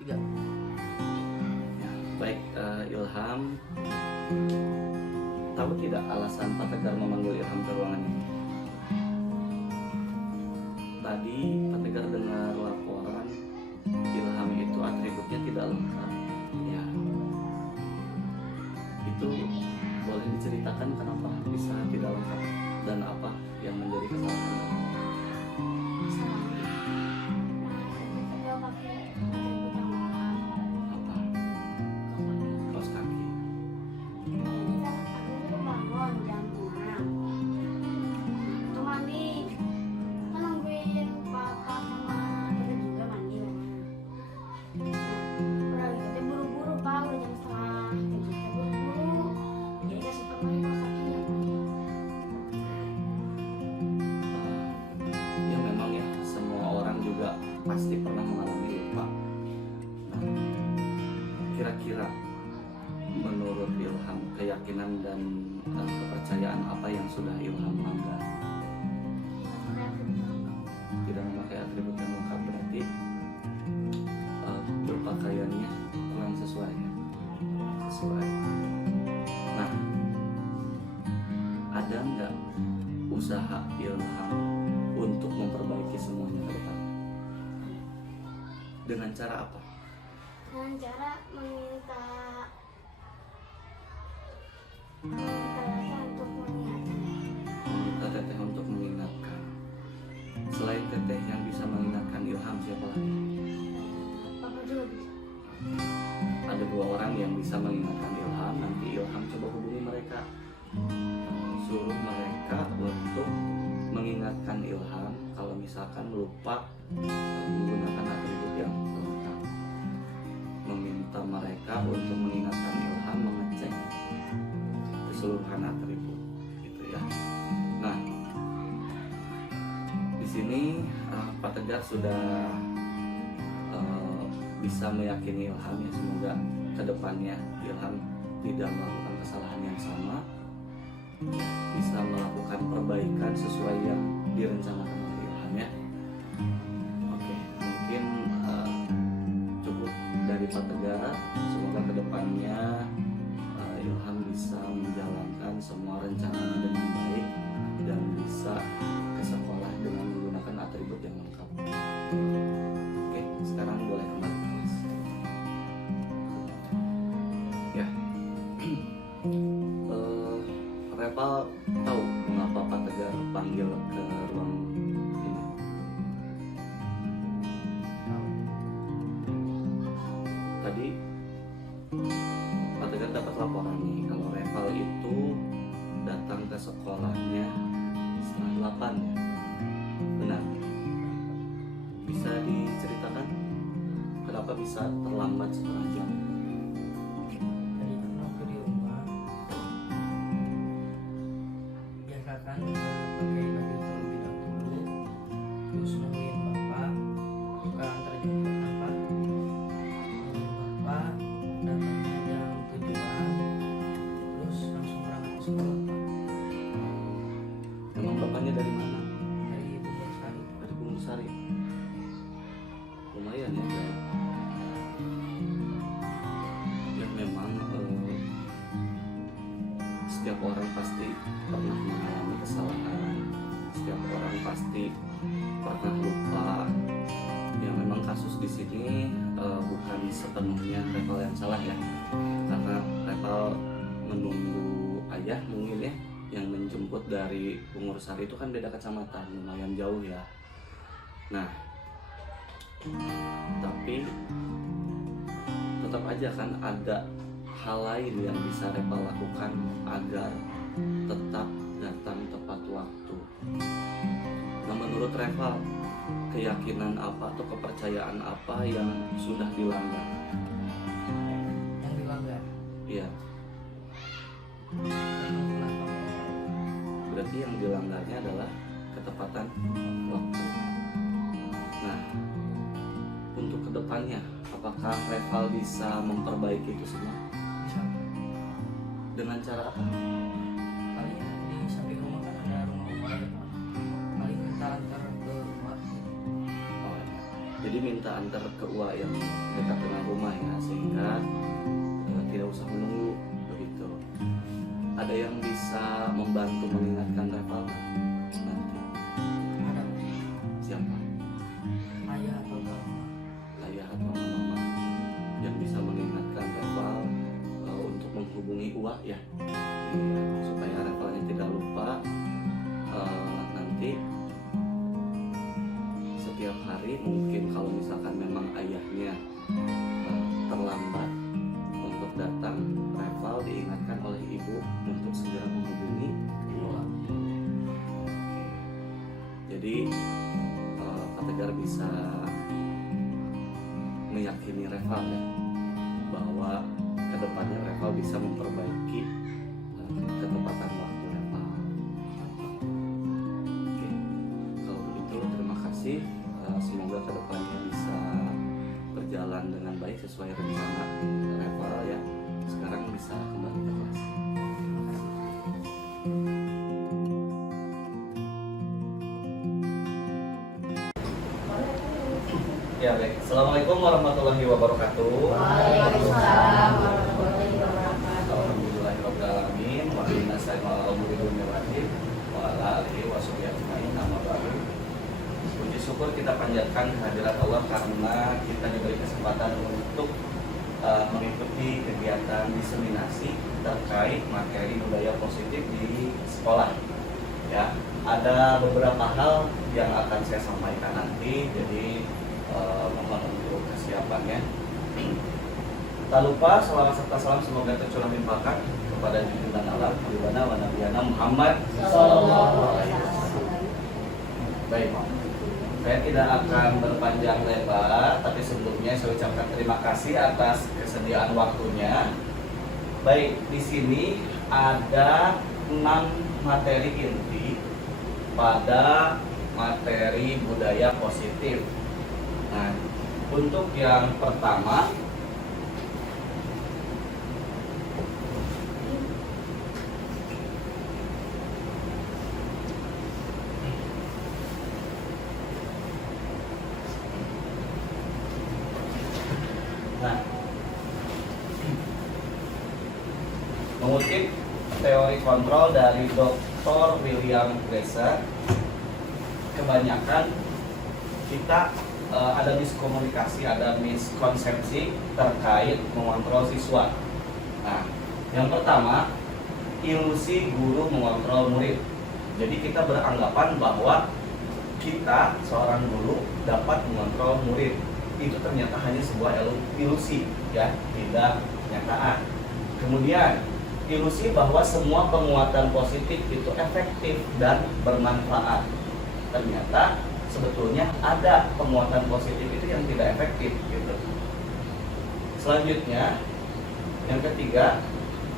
Tiga. Ya, baik, Ilham, tahu tidak alasan Pak Tegar memanggil Ilham ke ruangan ini? Tadi Pak Tegar dengar laporan Ilham itu atributnya tidak lengkap. Ya, itu boleh diceritakan kenapa bisa tidak lengkap dan apa yang menjadi kesalahan? Apa? Kaos kaki. Ya memang ya, semua orang juga pasti pernah mengalami lupa. Nah, kira-kira menurut Ilham, keyakinan dan kepercayaan apa yang sudah Ilham langgar? Tidak memakai atribut yang lengkap, berarti berpakaiannya kurang sesuai ya? Sesuai. Nah, ada nggak usaha Ilham untuk memperbaiki semuanya ke depan? Dengan cara apa? Dengan cara meminta untuk mengingatkan. Meminta teteh untuk mengingatkan. Selain teteh yang bisa mengingatkan Ilham, siapa lagi? Papa juga bisa. Ada dua orang yang bisa mengingatkan Ilham. Nanti Ilham coba hubungi mereka, suruh mereka untuk mengingatkan Ilham kalau misalkan lupa menggunakan atribut yang lengkap. Meminta mereka untuk mengingatkan Ilham mengecek keseluruhan atribut, gitu ya. Nah, di sini Pak Tegar sudah bisa meyakini Ilham ya, semoga kedepannya Ilham tidak melakukan kesalahan yang sama, bisa melakukan perbaikan sesuai yang direncanakan oleh Ilham ya. Oke, mungkin cukup dari Pak Tegar. Semoga kedepannya Ilham bisa menjalankan semua rencananya dengan baik dan bisa ke sekolah dengan menggunakan atribut yang lengkap. Oke, sekarang boleh kembali ke kelas. Ya. Reval tahu mengapa Pak Tegar panggil ke ruang ini? Tadi Pak Tegar dapat laporan nih kalau Reval itu datang ke sekolahnya setengah 8 ya. Benar? Bisa diceritakan kenapa bisa terlambat setengah jam? Tadi kan waktu di rumah biasakan pakai baju terlebih dahulu, terus nungguin bapak suka antar jemput apa, bapak datangnya jam 7-an, terus langsung berangkat ke sekolah Pak. Memang bapaknya dari mana? Dari Bogor Sari. Dari Gunung Sari. Lumayan ya, Jauh. Ya memang setiap orang pasti pernah mengalami kesalahan, setiap orang pasti pernah lupa, sepenuhnya Reval yang salah ya, karena Reval menunggu ayah mungkin ya yang menjemput dari Punggursari itu kan beda kecamatan, lumayan jauh ya. Nah, tapi tetap aja kan ada hal lain yang bisa Reval lakukan agar tetap datang tepat waktu. Nah, menurut Reval, keyakinan apa atau kepercayaan apa yang sudah dilanggar? Yang dilanggar. Iya, Kenapa? berarti yang dilanggarnya adalah ketepatan waktu. Nah, untuk kedepannya, apakah Reval bisa memperbaiki itu semua? Bisa. Dengan cara apa? Paling di samping rumah kan ada rumah uang ya, Pak. Paling minta antar ke rumah. Oh, ya. Jadi minta antar ke UA yang dekat dengan rumah ya, sehingga tidak usah menunggu begitu. Ada yang bisa membantu mengingatkan Reval nanti? Ada Siapa? ayah atau mama. Ayah atau mama yang bisa mengingatkan Reval untuk menghubungi UA ya, iya, supaya Revalnya tidak lupa. Nanti setiap hari mungkin kalau misalkan memang ayahnya terlambat untuk datang, Reval diingatkan oleh ibu untuk segera menghubungi UA. Jadi Pak Tegar bisa meyakini Reval ya, bahwa kedepannya Reval bisa memperbaiki ketepatan waktu Reval. Oke, kalau begitu terima kasih. Semoga kedepannya bisa berjalan dengan baik sesuai rencana Reval ya. Sekarang bisa kembali ke kelas. Ya baik. Assalamualaikum warahmatullahi wabarakatuh. Waalaikumsalam warahmatullahi wabarakatuh. Alhamdulillahirobbilalamin. Wa inna sallallahu alaihi wa ala alihi wa sahbihi ajmain. Amma ba'du. Puji syukur kita panjatkan kehadirat Allah karena kita diberi kesempatan untuk mengikuti kegiatan diseminasi terkait materi budaya positif di sekolah. Ya, ada beberapa hal yang akan saya sampaikan nanti. Jadi mohon untuk kesiapannya. Tak lupa selawat serta salam semoga tercurah limpahkan kepada junjungan Allah Habibana wa Nabiyana Muhammad sallallahu alaihi wasallam. Baik, saya tidak akan berpanjang lebar, tapi sebelumnya saya ucapkan terima kasih atas kesediaan waktunya. Baik, di sini ada 6 materi inti pada materi budaya positif. Nah, untuk yang pertama mengutip teori kontrol dari Dr. William Glasser, kebanyakan kita ada miskomunikasi, ada miskonsepsi terkait mengontrol siswa. Nah, yang pertama, ilusi guru mengontrol murid. Jadi kita beranggapan bahwa kita seorang guru dapat mengontrol murid. Itu ternyata hanya sebuah ilusi, ya, tidak kenyataan. Kemudian ilusi bahwa semua penguatan positif itu efektif dan bermanfaat. Ternyata sebetulnya ada penguatan positif itu yang tidak efektif gitu. Selanjutnya, yang ketiga,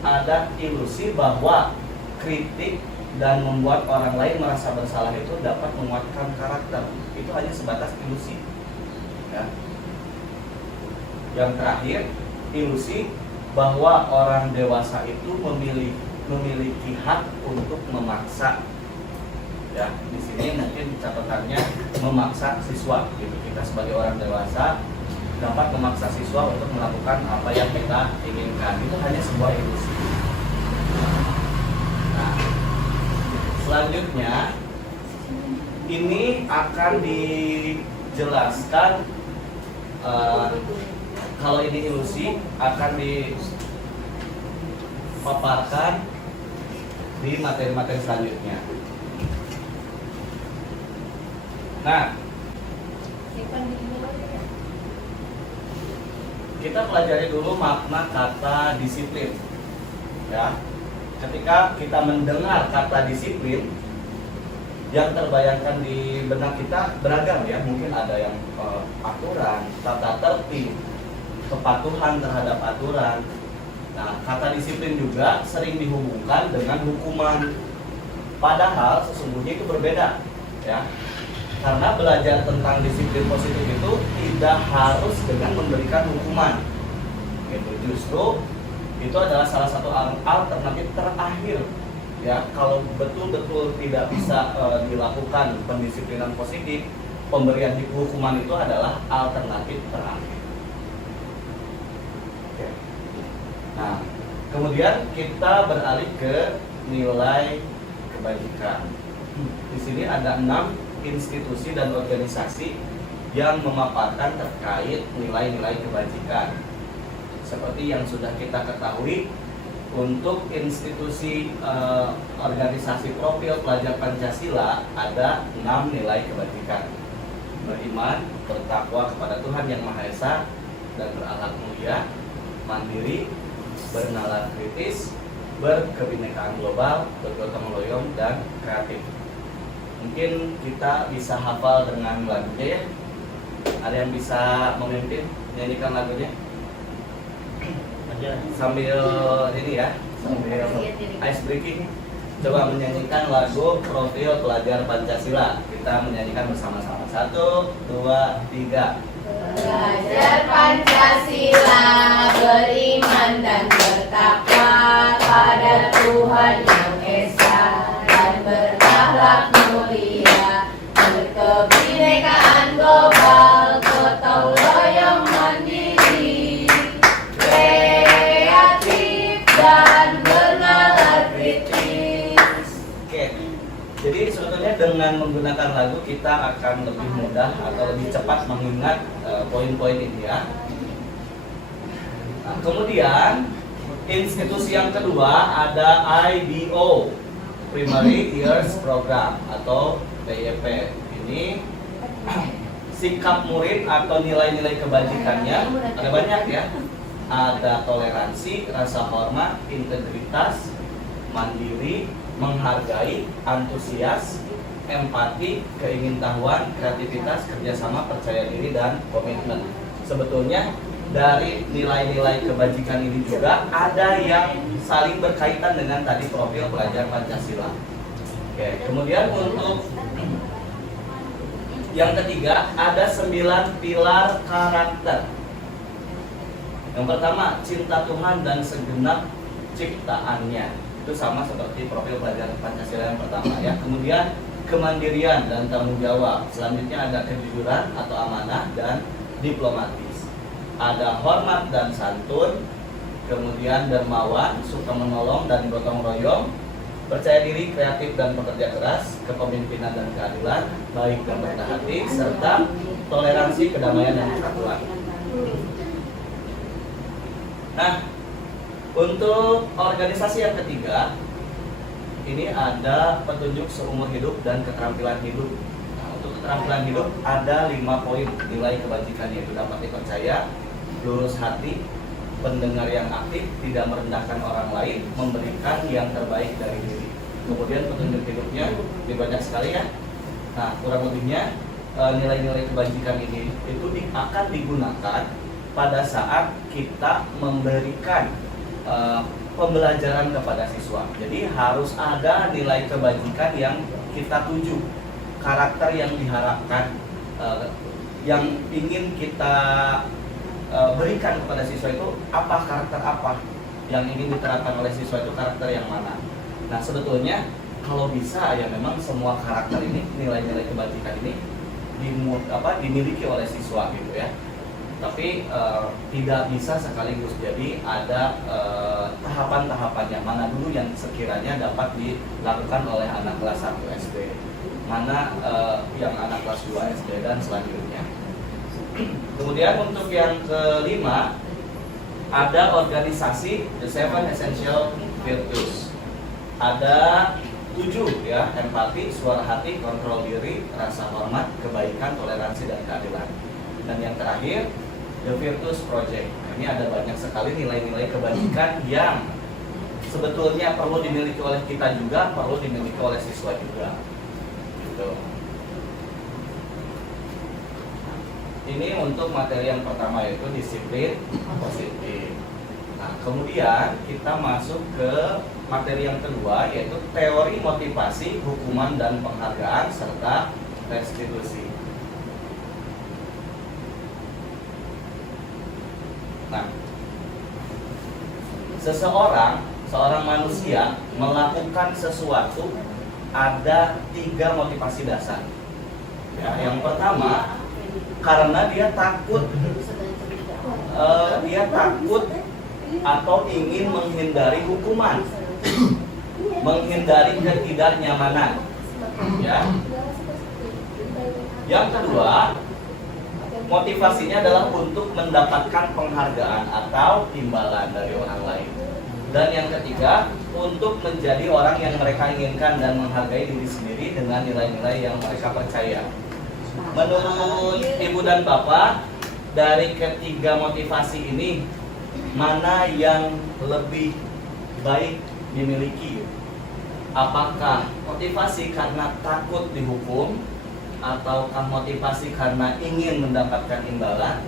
ada ilusi bahwa kritik dan membuat orang lain merasa bersalah itu dapat menguatkan karakter. Itu hanya sebatas ilusi, ya. Yang terakhir, ilusi bahwa orang dewasa itu memiliki hak untuk memaksa. Ya, di sini mungkin catatannya memaksa siswa gitu. Kita sebagai orang dewasa dapat memaksa siswa untuk melakukan apa yang kita inginkan. Itu hanya sebuah ilusi. Nah, selanjutnya ini akan dijelaskan kalau ini ilusi akan dipaparkan di materi-materi selanjutnya. Nah, kita pelajari dulu makna kata disiplin. Ya, ketika kita mendengar kata disiplin, yang terbayangkan di benak kita beragam ya. Mungkin ada yang aturan, tata tertib, kepatuhan terhadap aturan. Nah, kata disiplin juga sering dihubungkan dengan hukuman. Padahal sesungguhnya itu berbeda, ya. Karena belajar tentang disiplin positif itu tidak harus dengan memberikan hukuman. Gitu. Justru itu adalah salah satu alternatif terakhir. Ya, kalau betul-betul tidak bisa dilakukan pendisiplinan positif, pemberian hukuman itu adalah alternatif terakhir. Oke. Nah, kemudian kita beralih ke nilai kebajikan. Di sini ada 6 institusi dan organisasi yang memaparkan terkait nilai-nilai kebajikan. Seperti yang sudah kita ketahui, untuk institusi organisasi profil pelajar Pancasila ada 6 nilai kebajikan. Beriman, bertakwa kepada Tuhan Yang Maha Esa dan berakhlak mulia, mandiri, bernalar kritis, berkebinekaan global, bergotong royong, dan kreatif. Mungkin kita bisa hafal dengan lagunya ya. Ada yang bisa memimpin nyanyikan lagunya? Sambil ini ya, sambil ice breaking, coba menyanyikan lagu profil pelajar Pancasila. Kita menyanyikan bersama-sama. 1, 2, 3. Belajar Pancasila, beriman dan bertakwa pada Tuhan Yang Esa dan berakhlak mulia, berkebinekaan global, gotong royong mandiri, kreatif dan bernalar kritis. Oke. Jadi sebetulnya dengan menggunakan lagu kita akan lebih mudah atau lebih cepat mengingat poin-poin ini ya. Nah, kemudian institusi yang kedua ada IBO, Primary Years Program atau PYP. Ini sikap murid atau nilai-nilai kebajikannya ada banyak ya. Ada toleransi, rasa hormat, integritas, mandiri, menghargai, antusias, empati, keingintahuan, kreativitas, kerjasama, percaya diri, dan komitmen. Sebetulnya dari nilai-nilai kebajikan ini juga ada yang saling berkaitan dengan tadi profil pelajar Pancasila. Oke, kemudian untuk yang ketiga ada 9 pilar karakter. Yang pertama, cinta Tuhan dan segenap ciptaannya. Itu sama seperti profil pelajar Pancasila yang pertama ya. Kemudian kemandirian dan tanggung jawab. Selanjutnya ada kejujuran atau amanah dan diplomatis. Ada hormat dan santun. Kemudian dermawan, suka menolong dan gotong royong. Percaya diri, kreatif dan pekerja keras. Kepemimpinan dan keadilan, baik dan rendah hati, serta toleransi, kedamaian dan persatuan. Nah, untuk organisasi yang ketiga, ini ada petunjuk seumur hidup dan keterampilan hidup. Nah, untuk keterampilan hidup ada 5 poin nilai kebajikan, yaitu dapat dipercaya, lurus hati, pendengar yang aktif, tidak merendahkan orang lain, memberikan yang terbaik dari diri. Kemudian petunjuk hidupnya lebih banyak sekali ya. Nah, kurang lebihnya nilai-nilai kebajikan ini itu akan digunakan pada saat kita memberikan pembelajaran kepada siswa. Jadi harus ada nilai kebajikan yang kita tuju, karakter yang diharapkan, yang ingin kita berikan kepada siswa itu apa, karakter apa yang ingin diterapkan oleh siswa itu, karakter yang mana. Nah, sebetulnya kalau bisa ya memang semua karakter ini, nilai-nilai kebajikan ini dimiliki oleh siswa gitu ya. Tapi tidak bisa sekaligus, jadi ada tahapan-tahapannya. Mana dulu yang sekiranya dapat dilakukan oleh anak kelas 1 SD, mana yang anak kelas 2 SD dan selanjutnya. Kemudian untuk yang kelima ada organisasi, the 7 essential virtues. Ada 7 ya, empati, suara hati, kontrol diri, rasa hormat, kebaikan, toleransi, dan keadilan. Dan yang terakhir, the virtues project. Ini ada banyak sekali nilai-nilai kebajikan yang sebetulnya perlu dimiliki oleh kita juga, perlu dimiliki oleh siswa juga. Gitu. Ini untuk materi yang pertama, yaitu disiplin positif. Nah, kemudian kita masuk ke materi yang kedua, yaitu teori motivasi, hukuman dan penghargaan serta restitusi. Nah, seorang manusia melakukan sesuatu ada 3 motivasi dasar. Ya, yang pertama karena dia takut atau ingin menghindari hukuman, menghindari ketidaknyamanan. Ya. Yang kedua, motivasinya adalah untuk mendapatkan penghargaan atau imbalan dari orang lain. Dan yang ketiga, untuk menjadi orang yang mereka inginkan dan menghargai diri sendiri dengan nilai-nilai yang mereka percaya. Menurut Ibu dan Bapak, dari ketiga motivasi ini, mana yang lebih baik dimiliki? Apakah motivasi karena takut dihukum, ataukah motivasi karena ingin mendapatkan imbalan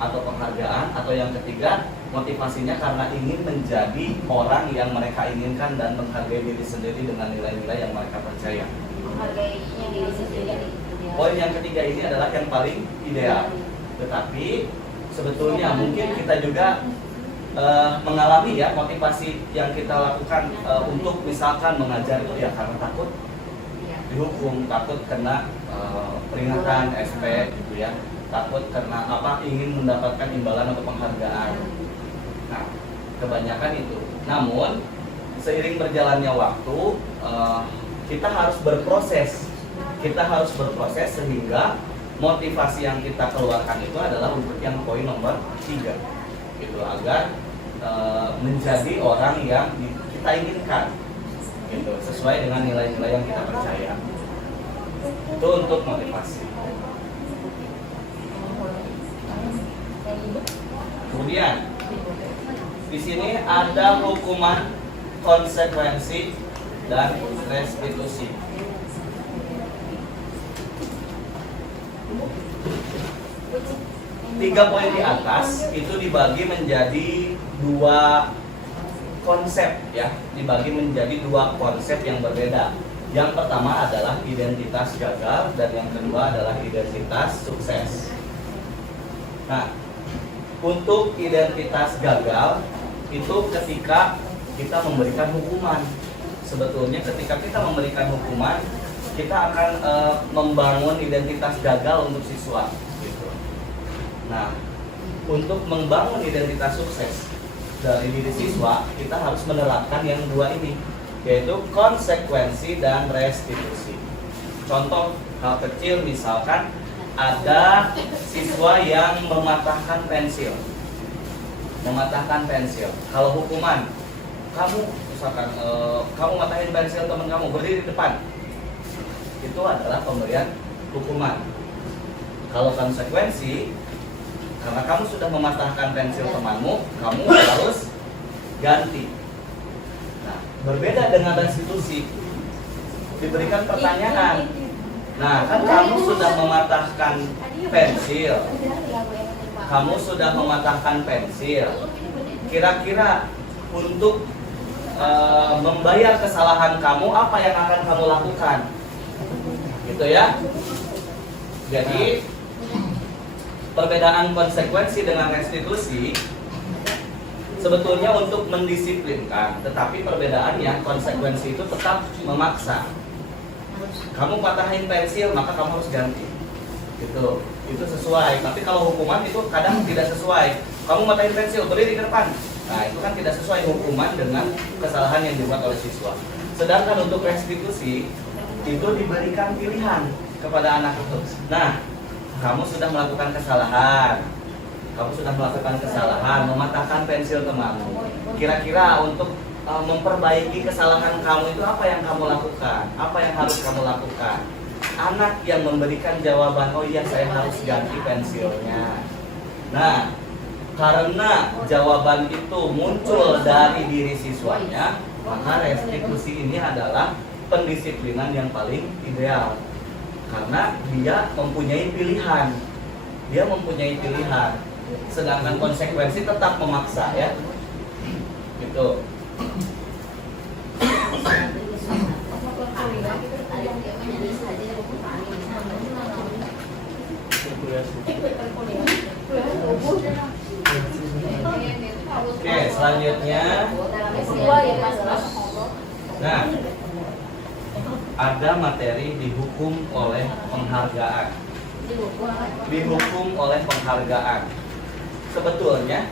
atau penghargaan, atau yang ketiga, motivasinya karena ingin menjadi orang yang mereka inginkan dan menghargai diri sendiri dengan nilai-nilai yang mereka percaya? Menghargainya diri sendiri. Poin yang ketiga ini adalah yang paling ideal. Tetapi sebetulnya mungkin kita juga mengalami ya motivasi yang kita lakukan untuk misalkan mengajar itu ya karena takut dihukum, takut kena peringatan SP gitu ya, takut karena ingin mendapatkan imbalan atau penghargaan. Nah, kebanyakan itu. Namun seiring berjalannya waktu kita harus berproses. Kita harus berproses sehingga motivasi yang kita keluarkan itu adalah untuk yang poin nomor 3, gitu, agar menjadi orang yang kita inginkan, gitu, sesuai dengan nilai-nilai yang kita percaya. Itu untuk motivasi. Kemudian di sini ada hukuman, konsekuensi, dan restitusi. Tiga poin di atas itu dibagi menjadi 2 konsep ya, dibagi menjadi 2 konsep yang berbeda. Yang pertama adalah identitas gagal dan yang kedua adalah identitas sukses. Nah, untuk identitas gagal itu ketika kita memberikan hukuman. Sebetulnya ketika kita memberikan hukuman, kita akan membangun identitas gagal untuk siswa. Nah, untuk membangun identitas sukses dari diri siswa, kita harus menerapkan yang 2 ini, yaitu konsekuensi dan restitusi. Contoh hal kecil, misalkan ada siswa yang mematahkan pensil. Kalau hukuman, kamu misalkan kamu matahin pensil teman kamu, berdiri di depan, itu adalah pemberian hukuman. Kalau konsekuensi, karena kamu sudah mematahkan pensil temanmu, kamu harus ganti. Nah, berbeda dengan restitusi. Diberikan pertanyaan. Nah, kan kamu sudah mematahkan pensil. Kira-kira untuk membayar kesalahan kamu, apa yang akan kamu lakukan? Gitu ya. Jadi perbedaan konsekuensi dengan restitusi sebetulnya untuk mendisiplinkan, tetapi perbedaannya konsekuensi itu tetap memaksa. Kamu patahin pensil, maka kamu harus ganti. Gitu. Itu sesuai. Tapi kalau hukuman itu kadang tidak sesuai. Kamu matahin pensil, berdiri di depan. Nah, itu kan tidak sesuai hukuman dengan kesalahan yang dibuat oleh siswa. Sedangkan untuk restitusi itu diberikan pilihan kepada anak itu. Nah, kamu sudah melakukan kesalahan. Kamu sudah melakukan kesalahan, mematahkan pensil temanmu. Kira-kira untuk memperbaiki kesalahan kamu itu apa yang kamu lakukan? Apa yang harus kamu lakukan? Anak yang memberikan jawaban, oh iya saya harus ganti pensilnya. Nah, karena jawaban itu muncul dari diri siswanya, maka restitusi ini adalah pendisiplinan yang paling ideal. Karena dia mempunyai pilihan. Dia mempunyai pilihan. Sedangkan konsekuensi tetap memaksa ya. Gitu. Oke, selanjutnya. Nah, ada materi dihukum oleh penghargaan. Dihukum oleh penghargaan. Sebetulnya,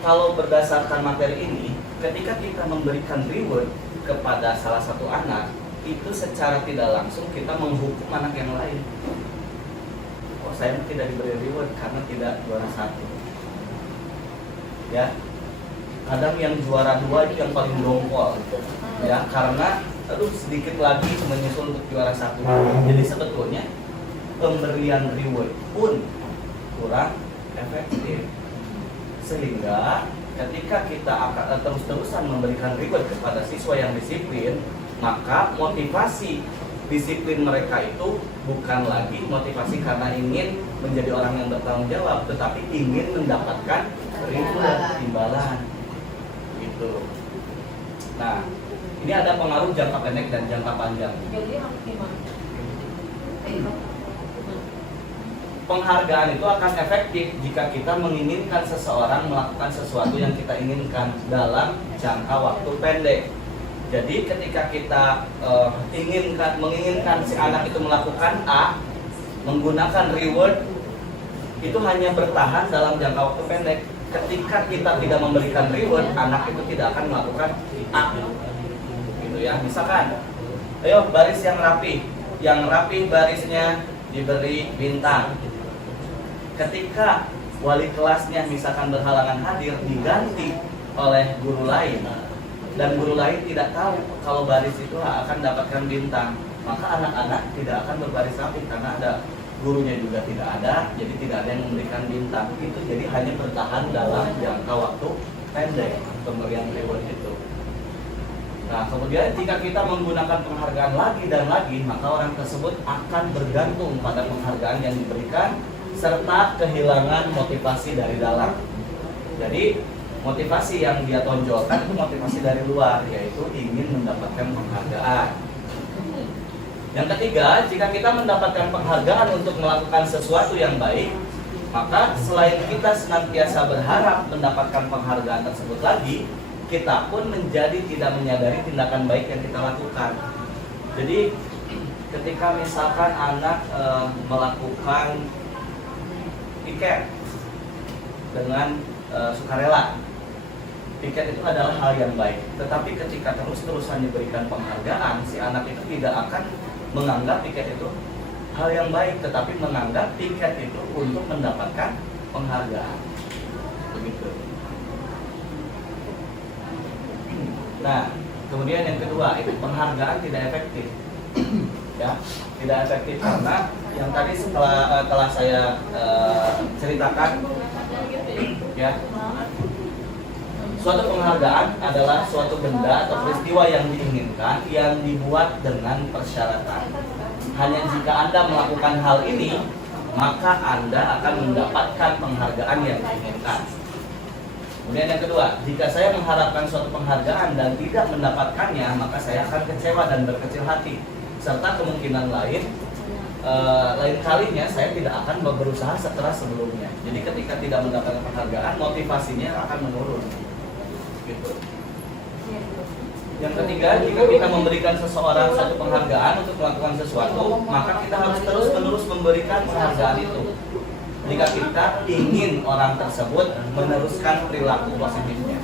kalau berdasarkan materi ini, ketika kita memberikan reward kepada salah satu anak, itu secara tidak langsung kita menghukum anak yang lain. Oh, saya tidak diberi reward karena tidak juara 1. Ya, kadang yang juara 2 itu yang paling dongkol. Ya, karena sedikit lagi menyusul untuk juara 1. Jadi sebetulnya pemberian reward pun kurang efektif. Sehingga ketika kita akan terus-terusan memberikan reward kepada siswa yang disiplin, maka motivasi disiplin mereka itu bukan lagi motivasi karena ingin menjadi orang yang bertanggung jawab, tetapi ingin mendapatkan reward, imbalan gitu. Nah, ini ada pengaruh jangka pendek dan jangka panjang. Penghargaan itu akan efektif jika kita menginginkan seseorang melakukan sesuatu yang kita inginkan dalam jangka waktu pendek. Jadi ketika kita menginginkan si anak itu melakukan A, menggunakan reward, itu hanya bertahan dalam jangka waktu pendek. Ketika kita tidak memberikan reward, anak itu tidak akan melakukan A. Gitu ya. Misalkan, ayo baris yang rapi barisnya diberi bintang. Ketika wali kelasnya misalkan berhalangan hadir, diganti oleh guru lain, dan guru lain tidak tahu kalau baris itu akan dapatkan bintang, maka anak-anak tidak akan berbaris rapi karena ada gurunya juga tidak ada, jadi tidak ada yang memberikan bintang. Itu jadi hanya bertahan dalam jangka waktu pendek pemberian reward itu. Nah, kemudian jika kita menggunakan penghargaan lagi dan lagi, maka orang tersebut akan bergantung pada penghargaan yang diberikan serta kehilangan motivasi dari dalam. Jadi motivasi yang dia tonjolkan itu motivasi dari luar, yaitu ingin mendapatkan penghargaan. Yang ketiga, jika kita mendapatkan penghargaan untuk melakukan sesuatu yang baik, maka selain kita senantiasa berharap mendapatkan penghargaan tersebut lagi, kita pun menjadi tidak menyadari tindakan baik yang kita lakukan. Jadi ketika misalkan anak melakukan piket dengan sukarela, piket itu adalah hal yang baik. Tetapi ketika terus-terusan diberikan penghargaan, si anak itu tidak akan menganggap piket itu hal yang baik, tetapi menganggap piket itu untuk mendapatkan penghargaan. Begitu. Nah, kemudian yang kedua, itu penghargaan tidak efektif. Ya, tidak efektif karena yang tadi telah saya ceritakan, ya, suatu penghargaan adalah suatu benda atau peristiwa yang diinginkan yang dibuat dengan persyaratan. Hanya jika Anda melakukan hal ini, maka Anda akan mendapatkan penghargaan yang diinginkan. Kemudian yang kedua, jika saya mengharapkan suatu penghargaan dan tidak mendapatkannya, maka saya akan kecewa dan berkecil hati. Serta kemungkinan lain kalinya saya tidak akan berusaha sekeras sebelumnya. Jadi ketika tidak mendapatkan penghargaan, motivasinya akan menurun. Gitu. Yang ketiga, jika kita memberikan seseorang satu penghargaan untuk melakukan sesuatu, maka kita harus terus-menerus memberikan penghargaan itu. Jika kita ingin orang tersebut meneruskan perilaku positifnya.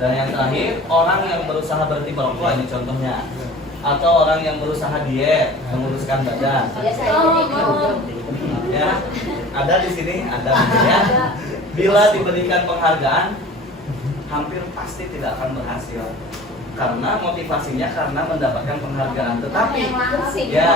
Dan yang terakhir, orang yang berusaha berhenti merokok, ini contohnya. atau orang yang berusaha diet, menguruskan badan. Biasa jadi Ya, ada di sini, ada ya. Bila diberikan penghargaan, hampir pasti tidak akan berhasil. Karena motivasinya karena mendapatkan penghargaan. Tetapi ya,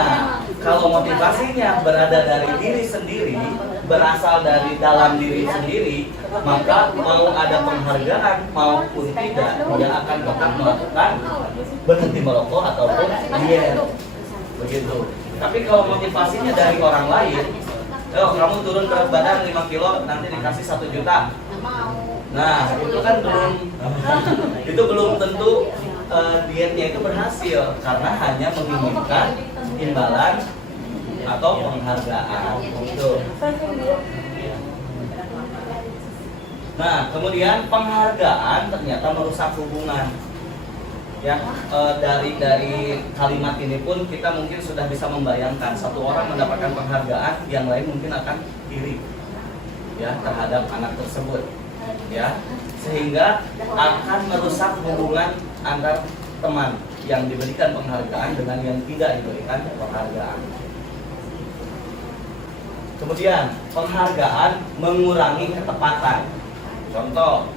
kalau motivasinya berada dari diri sendiri, berasal dari dalam diri sendiri, maka mau ada penghargaan maupun tidak, dia akan tetap melakukan berhenti merokok ataupun diet. Begitu. Tapi kalau motivasinya dari orang lain, oh, kamu turun berat badan 5 kilo, nanti dikasih 1 juta. Nah, itu kan belum tentu dietnya itu berhasil karena hanya menginginkan imbalan atau penghargaan. Gitu. Nah, kemudian penghargaan ternyata merusak hubungan. Ya, dari kalimat ini pun kita mungkin sudah bisa membayangkan satu orang mendapatkan penghargaan, yang lain mungkin akan iri ya terhadap anak tersebut, ya, sehingga akan merusak hubungan antar teman yang diberikan penghargaan dengan yang tidak diberikan penghargaan. Kemudian penghargaan mengurangi ketepatan. Contoh,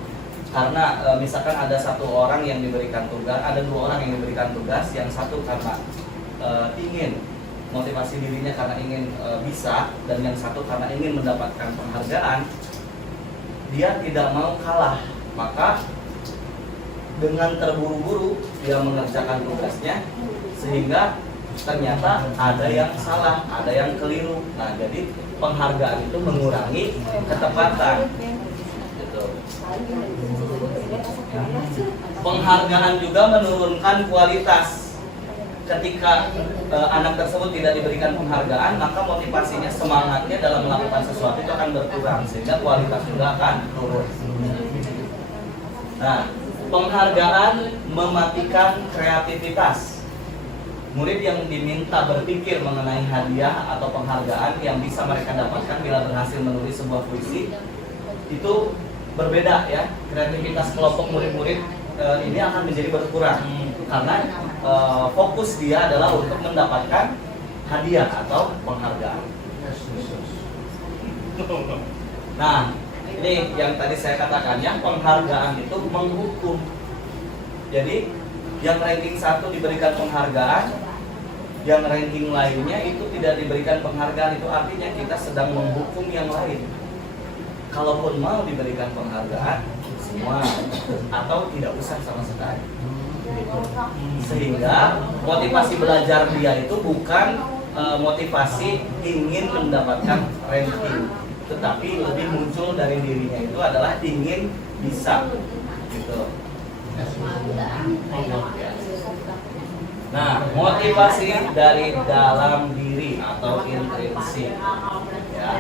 karena misalkan ada satu orang yang diberikan tugas, ada 2 orang yang diberikan tugas, yang satu karena ingin motivasi dirinya karena ingin bisa, dan yang satu karena ingin mendapatkan penghargaan, dia tidak mau kalah, maka dengan terburu-buru dia mengerjakan tugasnya sehingga ternyata ada yang salah, ada yang keliru. Nah, jadi penghargaan itu mengurangi ketepatan. Penghargaan juga menurunkan kualitas. Ketika anak tersebut tidak diberikan penghargaan, maka motivasinya, semangatnya dalam melakukan sesuatu itu akan berkurang, sehingga kualitas juga akan turun. Nah, penghargaan mematikan kreativitas. Murid yang diminta berpikir mengenai hadiah atau penghargaan yang bisa mereka dapatkan bila berhasil menulis sebuah puisi, itu berbeda ya. Kreativitas kelompok murid-murid ini akan menjadi berkurang karena fokus dia adalah untuk mendapatkan hadiah atau penghargaan. Nah, ini yang tadi saya katakan, yang penghargaan itu menghukum. Jadi yang ranking 1 diberikan penghargaan, yang ranking lainnya itu tidak diberikan penghargaan, itu artinya kita sedang menghukum yang lain. Kalaupun mau diberikan penghargaan, semua atau tidak usah sama sekali. Sehingga motivasi belajar dia itu bukan motivasi ingin mendapatkan ranking, tetapi lebih muncul dari dirinya itu adalah ingin bisa, gitu. Nah, motivasi dari dalam diri atau intrinsik, ya.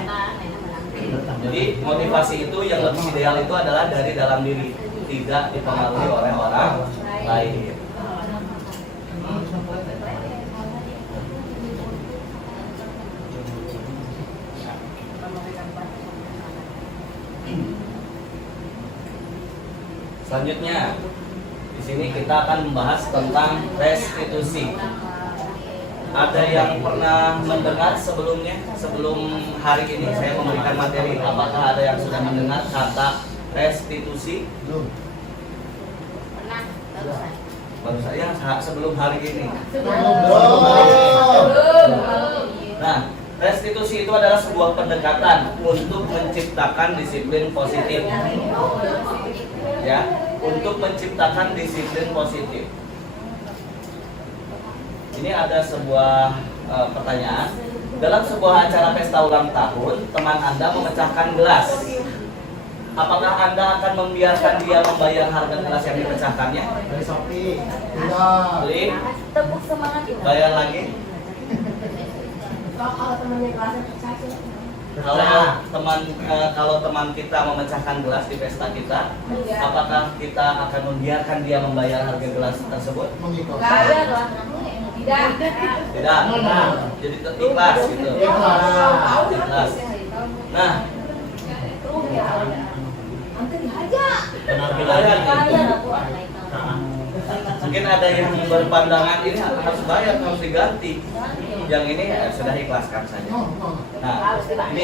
Jadi motivasi itu yang lebih ideal itu adalah dari dalam diri, tidak dipengaruhi oleh orang lain. Selanjutnya, di sini kita akan membahas tentang restitusi. Ada yang pernah mendengar sebelumnya, sebelum hari ini saya memberikan materi, apakah ada yang sudah mendengar kata restitusi? Belum. Pernah, Baru saya sebelum hari ini. Nah, restitusi itu adalah sebuah pendekatan untuk menciptakan disiplin positif. Ya, untuk menciptakan disiplin positif. Ini ada sebuah pertanyaan. Dalam sebuah acara pesta ulang tahun, teman Anda memecahkan gelas. Apakah Anda akan membiarkan dia membayar harga gelas yang dipecahkannya? Dari Shopee. Tidak. Beli? tepuk semangat itu. Bayar lagi? Kalau temannya kelasnya pecah sih. Kalau teman kita memecahkan gelas di pesta kita, apakah kita akan membiarkan dia membayar harga gelas tersebut? Bayar lah. Tidak. Tidak. Jadi ikhlas gitu. Ikhlas. Nah, Nanti dihajar. bayar. Bayar aku. Oke. Mungkin ada yang berpandangan ini harus bayar, harus diganti. Yang ini sudah ikhlaskan saja. Nah, ini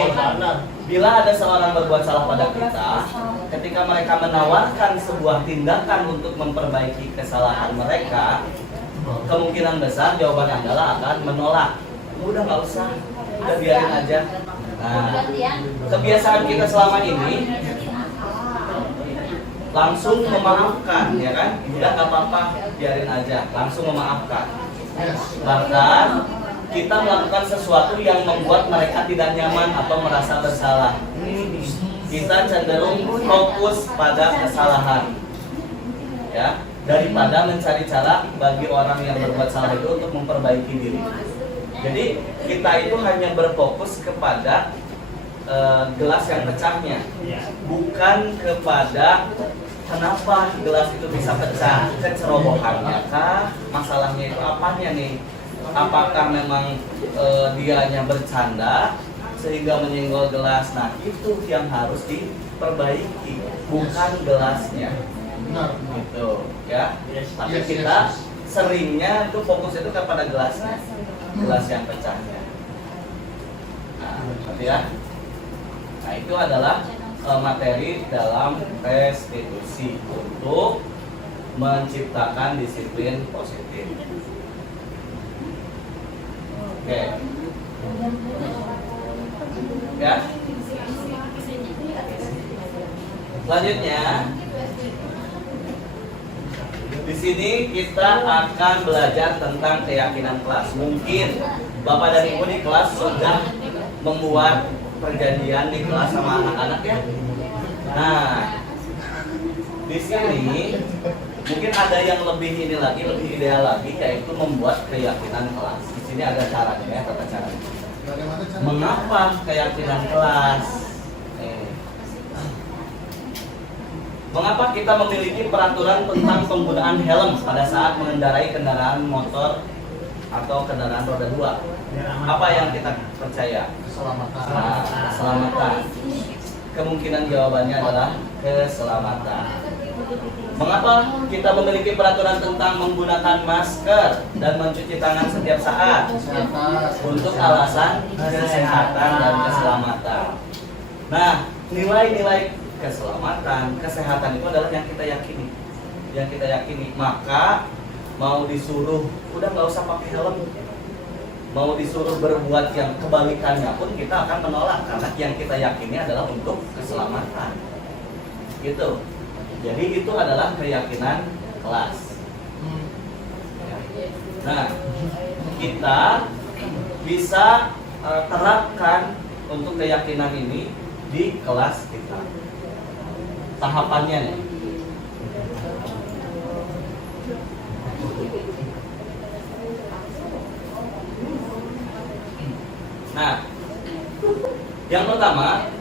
bila ada seorang berbuat salah pada kita, ketika mereka menawarkan sebuah tindakan untuk memperbaiki kesalahan mereka, kemungkinan besar jawaban adalah akan menolak. Udah nggak usah, udah biarin aja. Nah, kebiasaan kita selama ini langsung memaafkan, ya kan? Udah nggak apa-apa, biarin aja, langsung memaafkan. Bahkan kita melakukan sesuatu yang membuat mereka tidak nyaman atau merasa bersalah. Kita cenderung fokus pada kesalahan, ya, daripada mencari cara bagi orang yang berbuat salah itu untuk memperbaiki diri. Jadi kita itu hanya berfokus kepada gelas yang pecahnya, bukan kepada kenapa gelas itu bisa pecah, kecerobohannya kah, masalahnya itu apanya nih? Apakah memang dianya bercanda sehingga menyinggol gelas? Nah, itu yang harus diperbaiki, bukan gelasnya. Gitu, ya. Tapi kita seringnya itu fokus itu kepada gelasnya, gelas yang pecahnya. Nah, berarti ya. Nah, itu adalah materi dalam restitusi untuk menciptakan disiplin positif. Oke. Ya. Selanjutnya, di sini kita akan belajar tentang keyakinan kelas. Mungkin Bapak dan Ibu di kelas sudah membuat perjanjian di kelas sama anak-anak ya. Nah, di sini mungkin ada yang lebih ini lagi, lebih ideal lagi, yaitu membuat keyakinan kelas. Di sini ada caranya ya, tata caranya. Mengapa keyakinan kelas? Mengapa kita memiliki peraturan tentang penggunaan helm pada saat mengendarai kendaraan motor atau kendaraan roda 2? Apa yang kita percaya? Keselamatan. Nah, keselamatan. Kemungkinan jawabannya adalah keselamatan. Mengapa kita memiliki peraturan tentang menggunakan masker dan mencuci tangan setiap saat? Untuk alasan kesehatan dan keselamatan. Nah, nilai-nilai keselamatan, kesehatan itu adalah yang kita yakini. Yang kita yakini. Maka mau disuruh udah nggak usah pakai helm, mau disuruh berbuat yang kebalikannya pun kita akan menolak, karena yang kita yakini adalah untuk keselamatan. Gitu. Jadi itu adalah keyakinan kelas. Nah, kita bisa terapkan untuk keyakinan ini di kelas kita. Tahapannya nih. Nah, yang pertama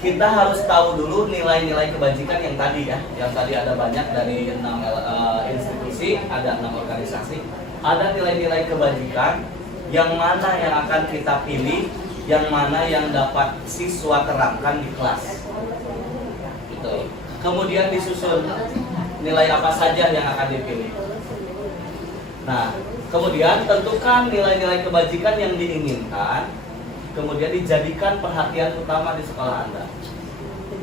kita harus tahu dulu nilai-nilai kebajikan yang tadi ya. Yang tadi ada banyak dari 6 institusi, ada 6 organisasi. Ada nilai-nilai kebajikan yang mana yang akan kita pilih, yang mana yang dapat siswa terapkan di kelas. Gitu. Kemudian disusun nilai apa saja yang akan dipilih. Nah, kemudian tentukan nilai-nilai kebajikan yang diinginkan, kemudian dijadikan perhatian utama di sekolah Anda.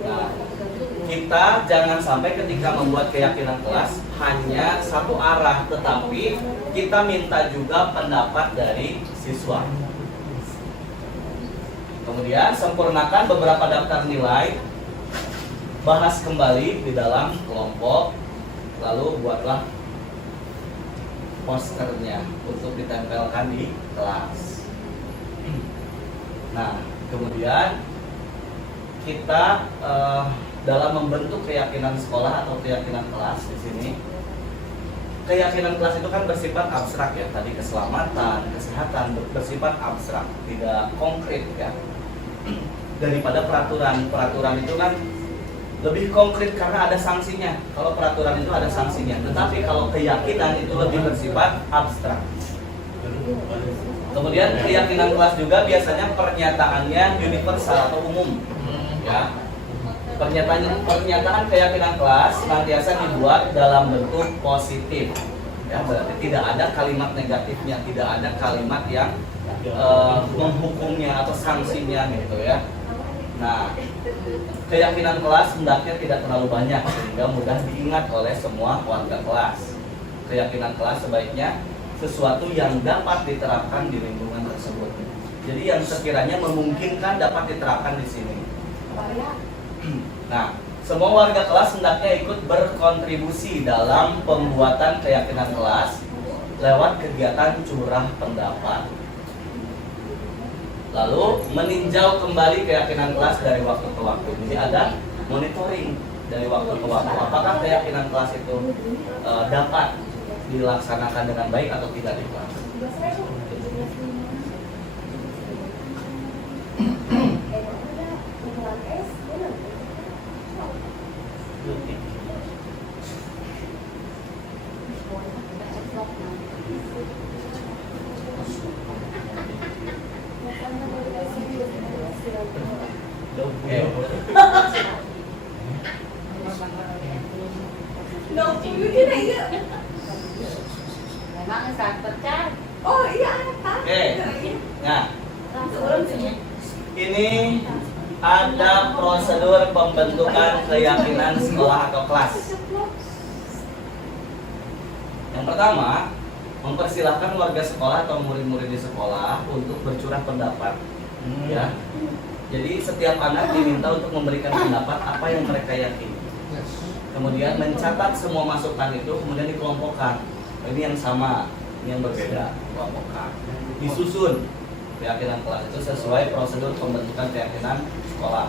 Nah, kita jangan sampai ketika membuat keyakinan kelas hanya satu arah, tetapi kita minta juga pendapat dari siswa. Kemudian sempurnakan beberapa daftar nilai, bahas kembali di dalam kelompok, lalu buatlah posternya untuk ditempelkan di kelas. Nah, kemudian kita dalam membentuk keyakinan sekolah atau keyakinan kelas di sini, keyakinan kelas itu kan bersifat abstrak ya. Tadi keselamatan, kesehatan bersifat abstrak, tidak konkret ya. Daripada peraturan itu kan lebih konkret karena ada sanksinya. Kalau peraturan itu ada sanksinya, tetapi kalau keyakinan itu lebih bersifat abstrak. Kemudian keyakinan kelas juga biasanya pernyataannya universal atau umum, ya. Pernyataan keyakinan kelas senantiasa dibuat dalam bentuk positif. Ya, berarti tidak ada kalimat negatifnya, tidak ada kalimat yang menghukumnya atau sanksinya gitu ya. Nah, keyakinan kelas hendaknya tidak terlalu banyak sehingga mudah diingat oleh semua warga kelas. Keyakinan kelas sebaiknya sesuatu yang dapat diterapkan di lingkungan tersebut. Jadi yang sekiranya memungkinkan dapat diterapkan di sini. Nah, semua warga kelas hendaknya ikut berkontribusi dalam pembuatan keyakinan kelas lewat kegiatan curah pendapat. Lalu meninjau kembali keyakinan kelas dari waktu ke waktu. Jadi ada monitoring dari waktu ke waktu. Apakah keyakinan kelas itu dapat dilaksanakan dengan baik atau tidak di kelas? Memang saat percaya. Oh iya, Pak. Oke. Nah, Langsung sih. ini ada prosedur pembentukan keyakinan sekolah atau kelas. Yang pertama, mempersilahkan warga sekolah atau murid-murid di sekolah untuk bercurah pendapat. Ya. Jadi setiap anak diminta untuk memberikan pendapat apa yang mereka yakini. Kemudian mencatat semua masukan itu, kemudian dikelompokkan. Ini yang sama, ini yang berbeda, dikelompokkan. Disusun keyakinan kelas itu sesuai prosedur pembentukan keyakinan sekolah.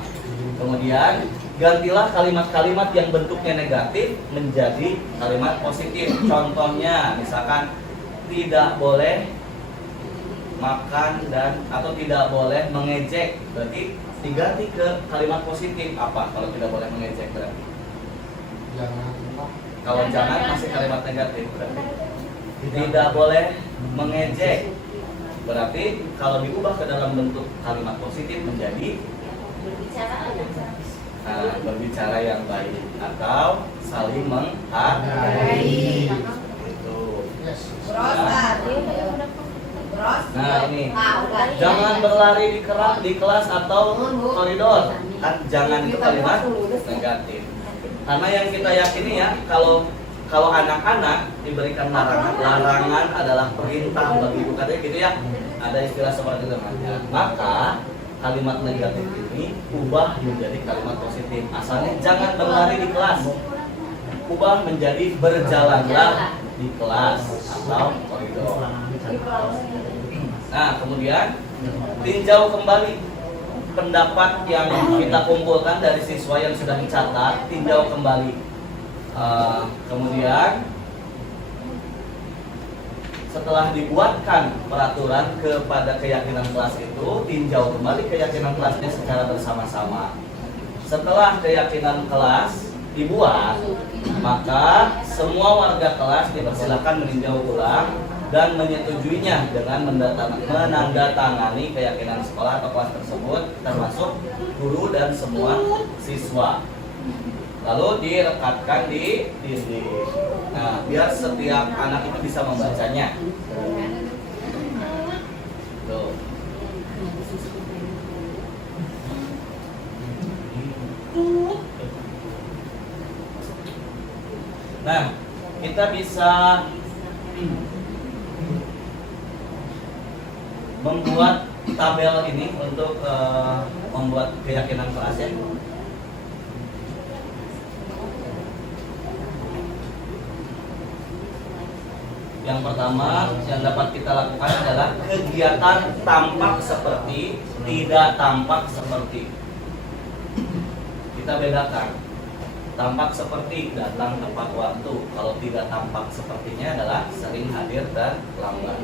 Kemudian gantilah kalimat-kalimat yang bentuknya negatif menjadi kalimat positif. Contohnya, misalkan tidak boleh makan dan atau tidak boleh mengejek, berarti diganti ke kalimat positif. Apa kalau tidak boleh mengejek berarti? Kalau jangan masih kalimat negatif berarti. Tidak boleh mengejek, berarti kalau diubah ke dalam bentuk kalimat positif menjadi berbicara yang baik atau saling menghargai. Itu. Nah ini, jangan berlari di kelas atau koridor. Kan jangan itu kalimat negatif. Karena yang kita yakini ya, kalau anak-anak diberikan larangan adalah perintah bagi ibu, katanya gitu ya. Ada istilah seperti itu namanya. Maka kalimat negatif ini ubah menjadi kalimat positif. Asalnya jangan berlari di kelas, ubah menjadi berjalanlah di kelas atau koridor. Nah, kemudian tinjau kembali pendapat yang kita kumpulkan dari siswa yang sudah dicatat, tinjau kembali. Kemudian setelah dibuatkan peraturan kepada keyakinan kelas itu, tinjau kembali keyakinan kelasnya secara bersama-sama. Setelah keyakinan kelas dibuat, maka semua warga kelas dipersilakan meninjau ulang dan menyetujuinya dengan menandatangani keyakinan sekolah atau kelas tersebut, termasuk guru dan semua siswa. Lalu direkatkan di dinding. Nah, biar setiap anak itu bisa membacanya. Tuh. Nah, kita bisa membuat tabel ini untuk membuat keyakinan kelasnya. Yang pertama yang dapat kita lakukan adalah kegiatan tampak seperti, tidak tampak seperti. Kita bedakan. Tampak seperti datang tepat waktu. Kalau tidak tampak sepertinya adalah sering hadir dan lambat.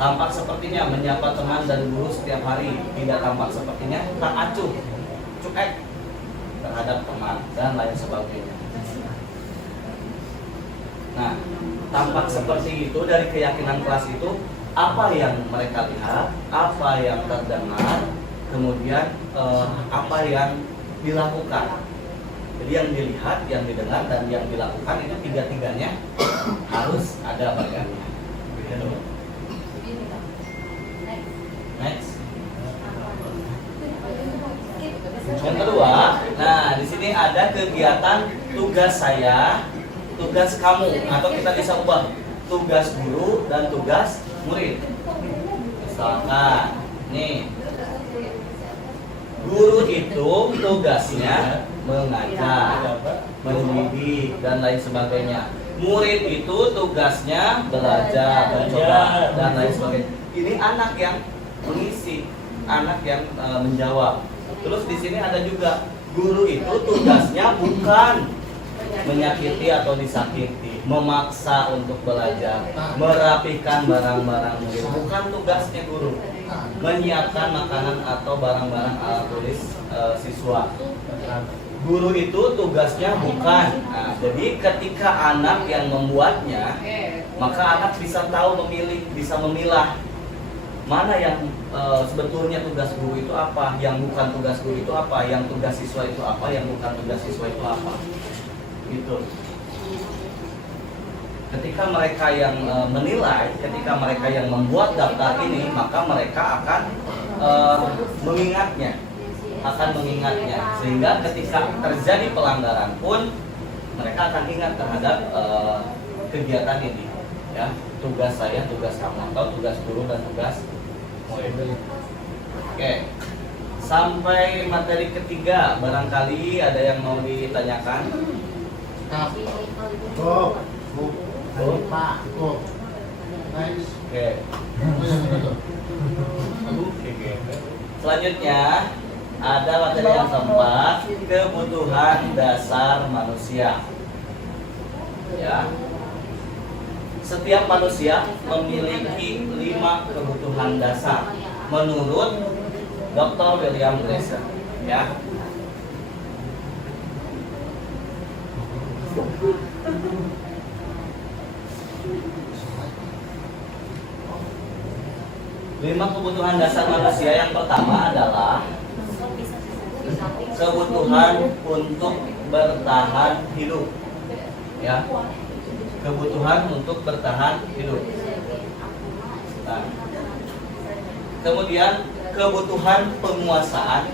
Tampak sepertinya menyapa teman dan guru setiap hari. Tidak tampak sepertinya tak acuh, cuek terhadap teman dan lain sebagainya. Nah, tampak seperti itu dari keyakinan kelas itu, apa yang mereka lihat, apa yang terdengar, kemudian apa yang dilakukan. Jadi yang dilihat, yang didengar, dan yang dilakukan itu tiga-tiganya harus ada bagiannya. Gitu. Next. Yang kedua, nah di sini ada kegiatan tugas saya, tugas kamu, atau kita bisa ubah tugas guru dan tugas murid. Misalkan, nih, guru itu tugasnya mengajar, mendidik, dan lain sebagainya. Murid itu tugasnya belajar, mencoba, dan lain sebagainya. Ini anak yang mengisi, anak yang menjawab. Terus di sini ada juga guru itu tugasnya bukan menyakiti atau disakiti, memaksa untuk belajar, merapikan barang-barang murid. Bukan tugasnya guru. Menyiapkan makanan atau barang-barang alat tulis siswa. Guru itu tugasnya bukan. Nah, jadi ketika anak yang membuatnya, maka anak bisa tahu memilih, bisa memilah mana yang sebetulnya tugas guru itu apa, yang bukan tugas guru itu apa, yang tugas siswa itu apa, yang bukan tugas siswa itu apa. Gitu. Ketika mereka yang menilai, ketika mereka yang membuat daftar ini, maka mereka akan mengingatnya, sehingga ketika terjadi pelanggaran pun mereka akan ingat terhadap kegiatan ini, ya, tugas saya, tugas kamu, atau tugas guru dan tugas murid. Oke, sampai materi ketiga, barangkali ada yang mau ditanyakan. Pak. Next. Oke. Selanjutnya ada materi yang keempat, kebutuhan dasar manusia. Ya. Setiap manusia memiliki 5 kebutuhan dasar menurut Dr. William Glasser. Ya. Lima kebutuhan dasar manusia yang pertama adalah kebutuhan untuk bertahan hidup. Ya, kebutuhan untuk bertahan hidup. Nah, kemudian kebutuhan penguasaan,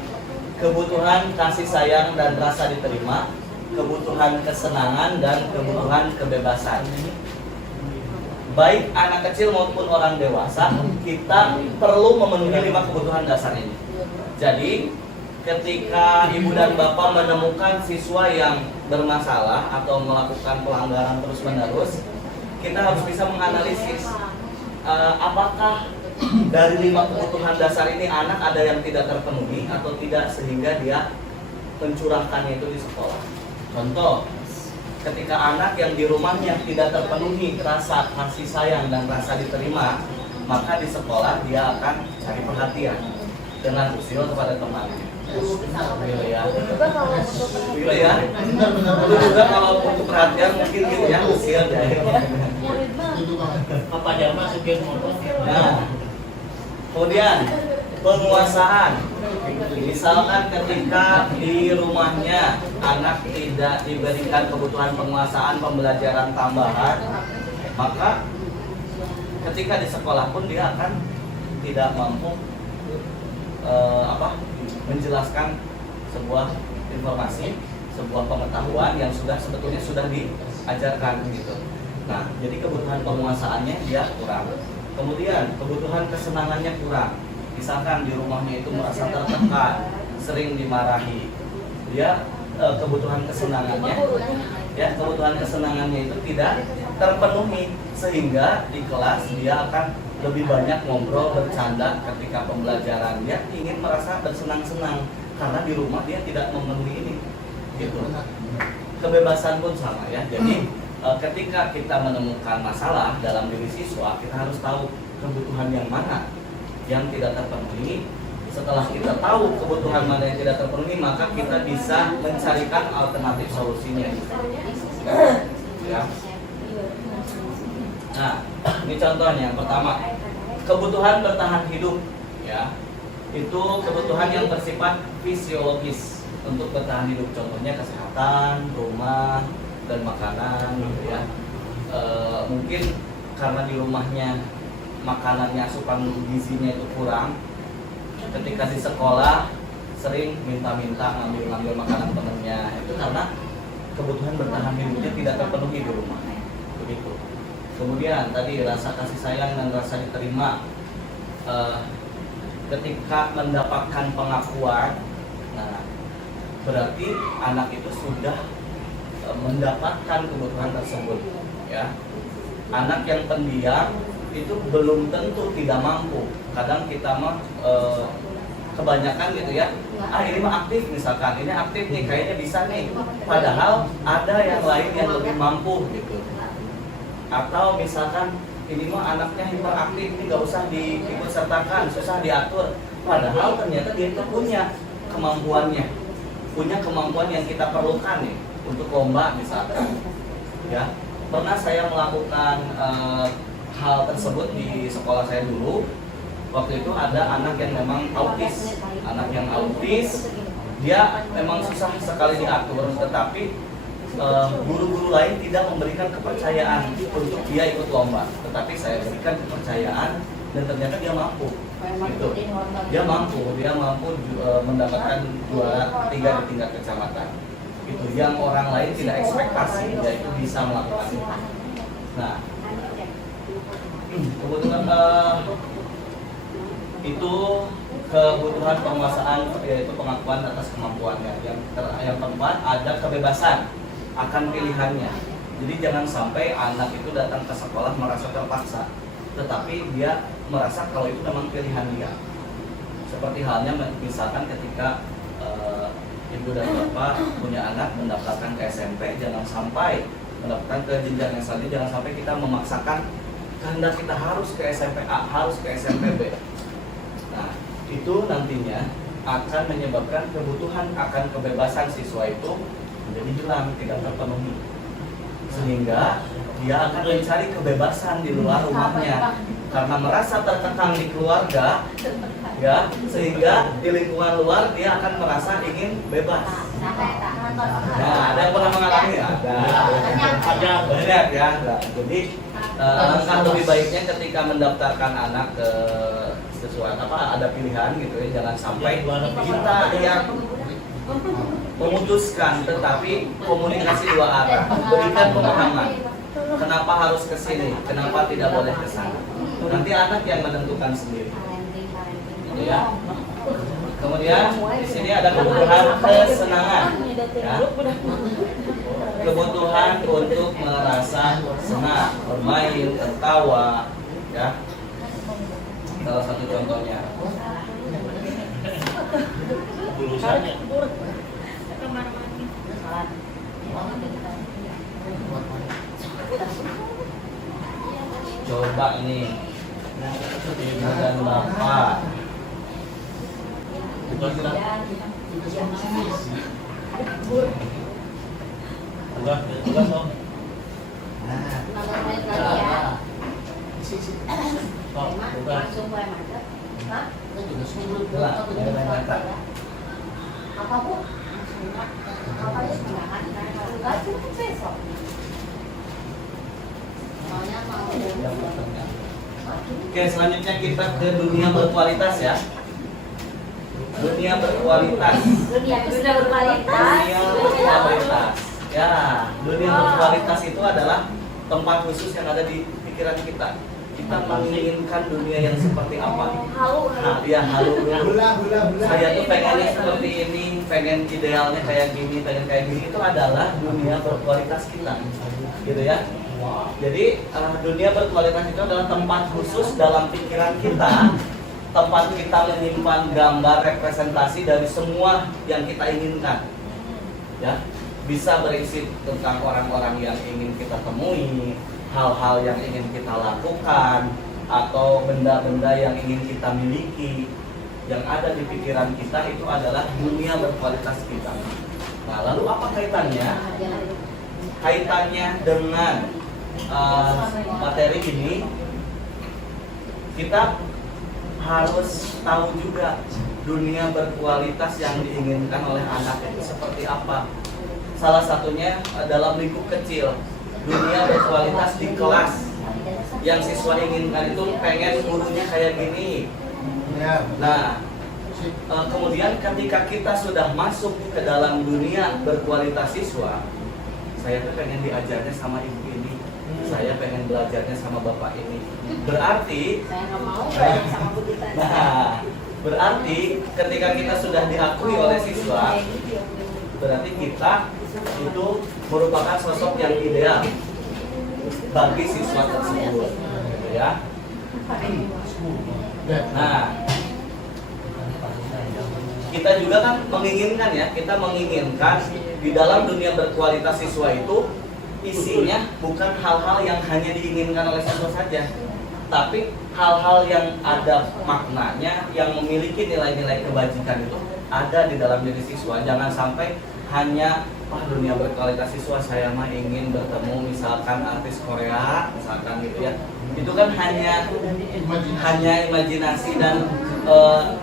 kebutuhan kasih sayang dan rasa diterima, kebutuhan kesenangan dan kebutuhan kebebasan. Baik anak kecil maupun orang dewasa, kita perlu memenuhi 5 kebutuhan dasar ini. Jadi, ketika ibu dan bapak menemukan siswa yang bermasalah atau melakukan pelanggaran terus-menerus, kita harus bisa menganalisis apakah dari 5 kebutuhan dasar ini anak ada yang tidak terpenuhi atau tidak, sehingga dia mencurahkannya itu di sekolah. Contoh, ketika anak yang di rumahnya tidak terpenuhi rasa kasih sayang dan rasa diterima, maka di sekolah dia akan cari perhatian dengan usil kepada temannya. Ya. Bila ya, itu juga kalau untuk perhatian mungkin gitu ya, usil ya. Apa dia masukin motor? Nah, kemudian penguasaan. Misalkan ketika di rumahnya anak tidak diberikan kebutuhan penguasaan, pembelajaran tambahan, maka ketika di sekolah pun dia akan tidak mampu menjelaskan sebuah informasi, sebuah pengetahuan yang sebetulnya sudah diajarkan gitu. Nah, jadi kebutuhan penguasaannya dia kurang. Kemudian kebutuhan kesenangannya kurang. Misalkan di rumahnya itu merasa tertekan, sering dimarahi, dia kebutuhan kesenangannya itu tidak terpenuhi, sehingga di kelas dia akan lebih banyak ngobrol, bercanda ketika pembelajaran. Dia ingin merasa bersenang-senang karena di rumah dia tidak memenuhi ini, gitu. Kebebasan pun sama ya. Jadi ketika kita menemukan masalah dalam diri siswa, kita harus tahu kebutuhan yang mana yang tidak terpenuhi. Setelah kita tahu kebutuhan mana yang tidak terpenuhi, maka kita bisa mencarikan alternatif solusinya. Ya. Nah, ini contohnya. Yang pertama, kebutuhan bertahan hidup. Ya, itu kebutuhan yang bersifat fisiologis. untuk bertahan hidup, contohnya kesehatan, rumah, dan makanan gitu ya. Mungkin karena di rumahnya makanannya asupan gizinya itu kurang, ketika di sekolah sering minta-minta ngambil makanan temennya, itu karena kebutuhan bertahan hidupnya tidak terpenuhi di rumah, begitu. Kemudian tadi rasa kasih sayang dan rasa diterima, ketika mendapatkan pengakuan, nah berarti anak itu sudah mendapatkan kebutuhan tersebut, ya. Anak yang pendiam itu belum tentu tidak mampu. Kadang kita mah kebanyakan gitu ya, ini mah aktif, misalkan ini aktif nih, kayaknya bisa nih, padahal ada yang lain yang lebih mampu gitu. Atau misalkan ini mah anaknya hiperaktif, ini nggak usah diikut sertakan, susah diatur, padahal ternyata dia itu punya kemampuannya, punya kemampuan yang kita perlukan nih untuk lomba misalkan, ya. Pernah saya melakukan hal tersebut di sekolah saya dulu. Waktu itu ada anak yang memang autis, dia memang susah sekali diatur, tetapi guru-guru lain tidak memberikan kepercayaan untuk dia ikut lomba, tetapi saya berikan kepercayaan dan ternyata dia mampu. Gitu. Dia mampu mendapatkan juara 3 di tingkat kecamatan. Itu yang orang lain tidak ekspektasi dia itu bisa melakukan itu. Nah, kebutuhan itu kebutuhan penguasaan, yaitu pengakuan atas kemampuannya. Yang keempat ada kebebasan akan pilihannya. Jadi jangan sampai anak itu datang ke sekolah merasa terpaksa, tetapi dia merasa kalau itu memang pilihan dia. Seperti halnya misalkan ketika ibu dan bapak punya anak mendaftarkan ke SMP, jangan sampai mendaftarkan ke jenjang yang selanjutnya, jangan sampai kita memaksakan kehendak kita harus ke SMP A, harus ke SMP B. Nah, itu nantinya akan menyebabkan kebutuhan akan kebebasan siswa itu menjadi hilang, tidak terpenuhi, sehingga dia akan mencari kebebasan di luar rumahnya karena merasa terkekang di keluarga, ya, sehingga di lingkungan luar dia akan merasa ingin bebas. Nah, ada yang pernah mengalami? Ada banyak ya. Jadi alangkah lebih baiknya ketika mendaftarkan anak ke sesuai ada pilihan gitu ya, jangan sampai kita yang memutuskan, tetapi komunikasi dua arah, berikan pemahaman. Kenapa harus ke sini? Kenapa tidak boleh ke sana? Nanti anak yang menentukan sendiri. Gitu ya. Kemudian di sini ada kebutuhan kesenangan, ya. Kebutuhan untuk merasa senang, bermain, tertawa, ya. Salah satu contohnya. Coba ini dan bapak. Langsung mulai mantap. Hah? Apa bu? Apa ya semangat? Enggak sih besok. Maunya mau. Oke, selanjutnya kita ke dunia berkualitas ya. Dunia berkualitas. Dunia berkualitas. Ya, dunia berkualitas itu adalah tempat khusus yang ada di pikiran kita. Kita menginginkan dunia yang seperti apa? Nah, dia halu. Saya tuh pengennya seperti ini, pengen idealnya kayak gini, pengen kayak gini. Itu adalah dunia berkualitas kita, gitu ya. Jadi dunia berkualitas itu adalah tempat khusus dalam pikiran kita, tempat kita menyimpan gambar representasi dari semua yang kita inginkan, ya. Bisa berisi tentang orang-orang yang ingin kita temui, hal-hal yang ingin kita lakukan, atau benda-benda yang ingin kita miliki. Yang ada di pikiran kita itu adalah dunia berkualitas kita. Nah, lalu apa kaitannya? Kaitannya dengan materi ini, kita harus tahu juga dunia berkualitas yang diinginkan oleh anak itu seperti apa. Salah satunya dalam lingkup kecil, dunia berkualitas di kelas. Yang siswa inginkan itu pengen gurunya kayak gini. Ya. Nah, kemudian ketika kita sudah masuk ke dalam dunia berkualitas siswa, saya tuh pengen diajarnya sama ibu ini, saya pengen belajarnya sama bapak ini. Berarti, Saya nggak mau belajar sama Bu Tita. nah, berarti ketika kita sudah diakui oleh siswa, berarti kita itu merupakan sosok yang ideal bagi siswa tersebut, gitu ya. Nah, kita juga kan menginginkan ya, kita menginginkan di dalam dunia berkualitas siswa itu isinya bukan hal-hal yang hanya diinginkan oleh siswa saja, tapi hal-hal yang ada maknanya, yang memiliki nilai-nilai kebajikan itu ada di dalam diri siswa. Jangan sampai hanya dunia berkualitas siswa saya mah ingin bertemu misalkan artis Korea misalkan gitu ya. Itu kan hanya imajinasi dan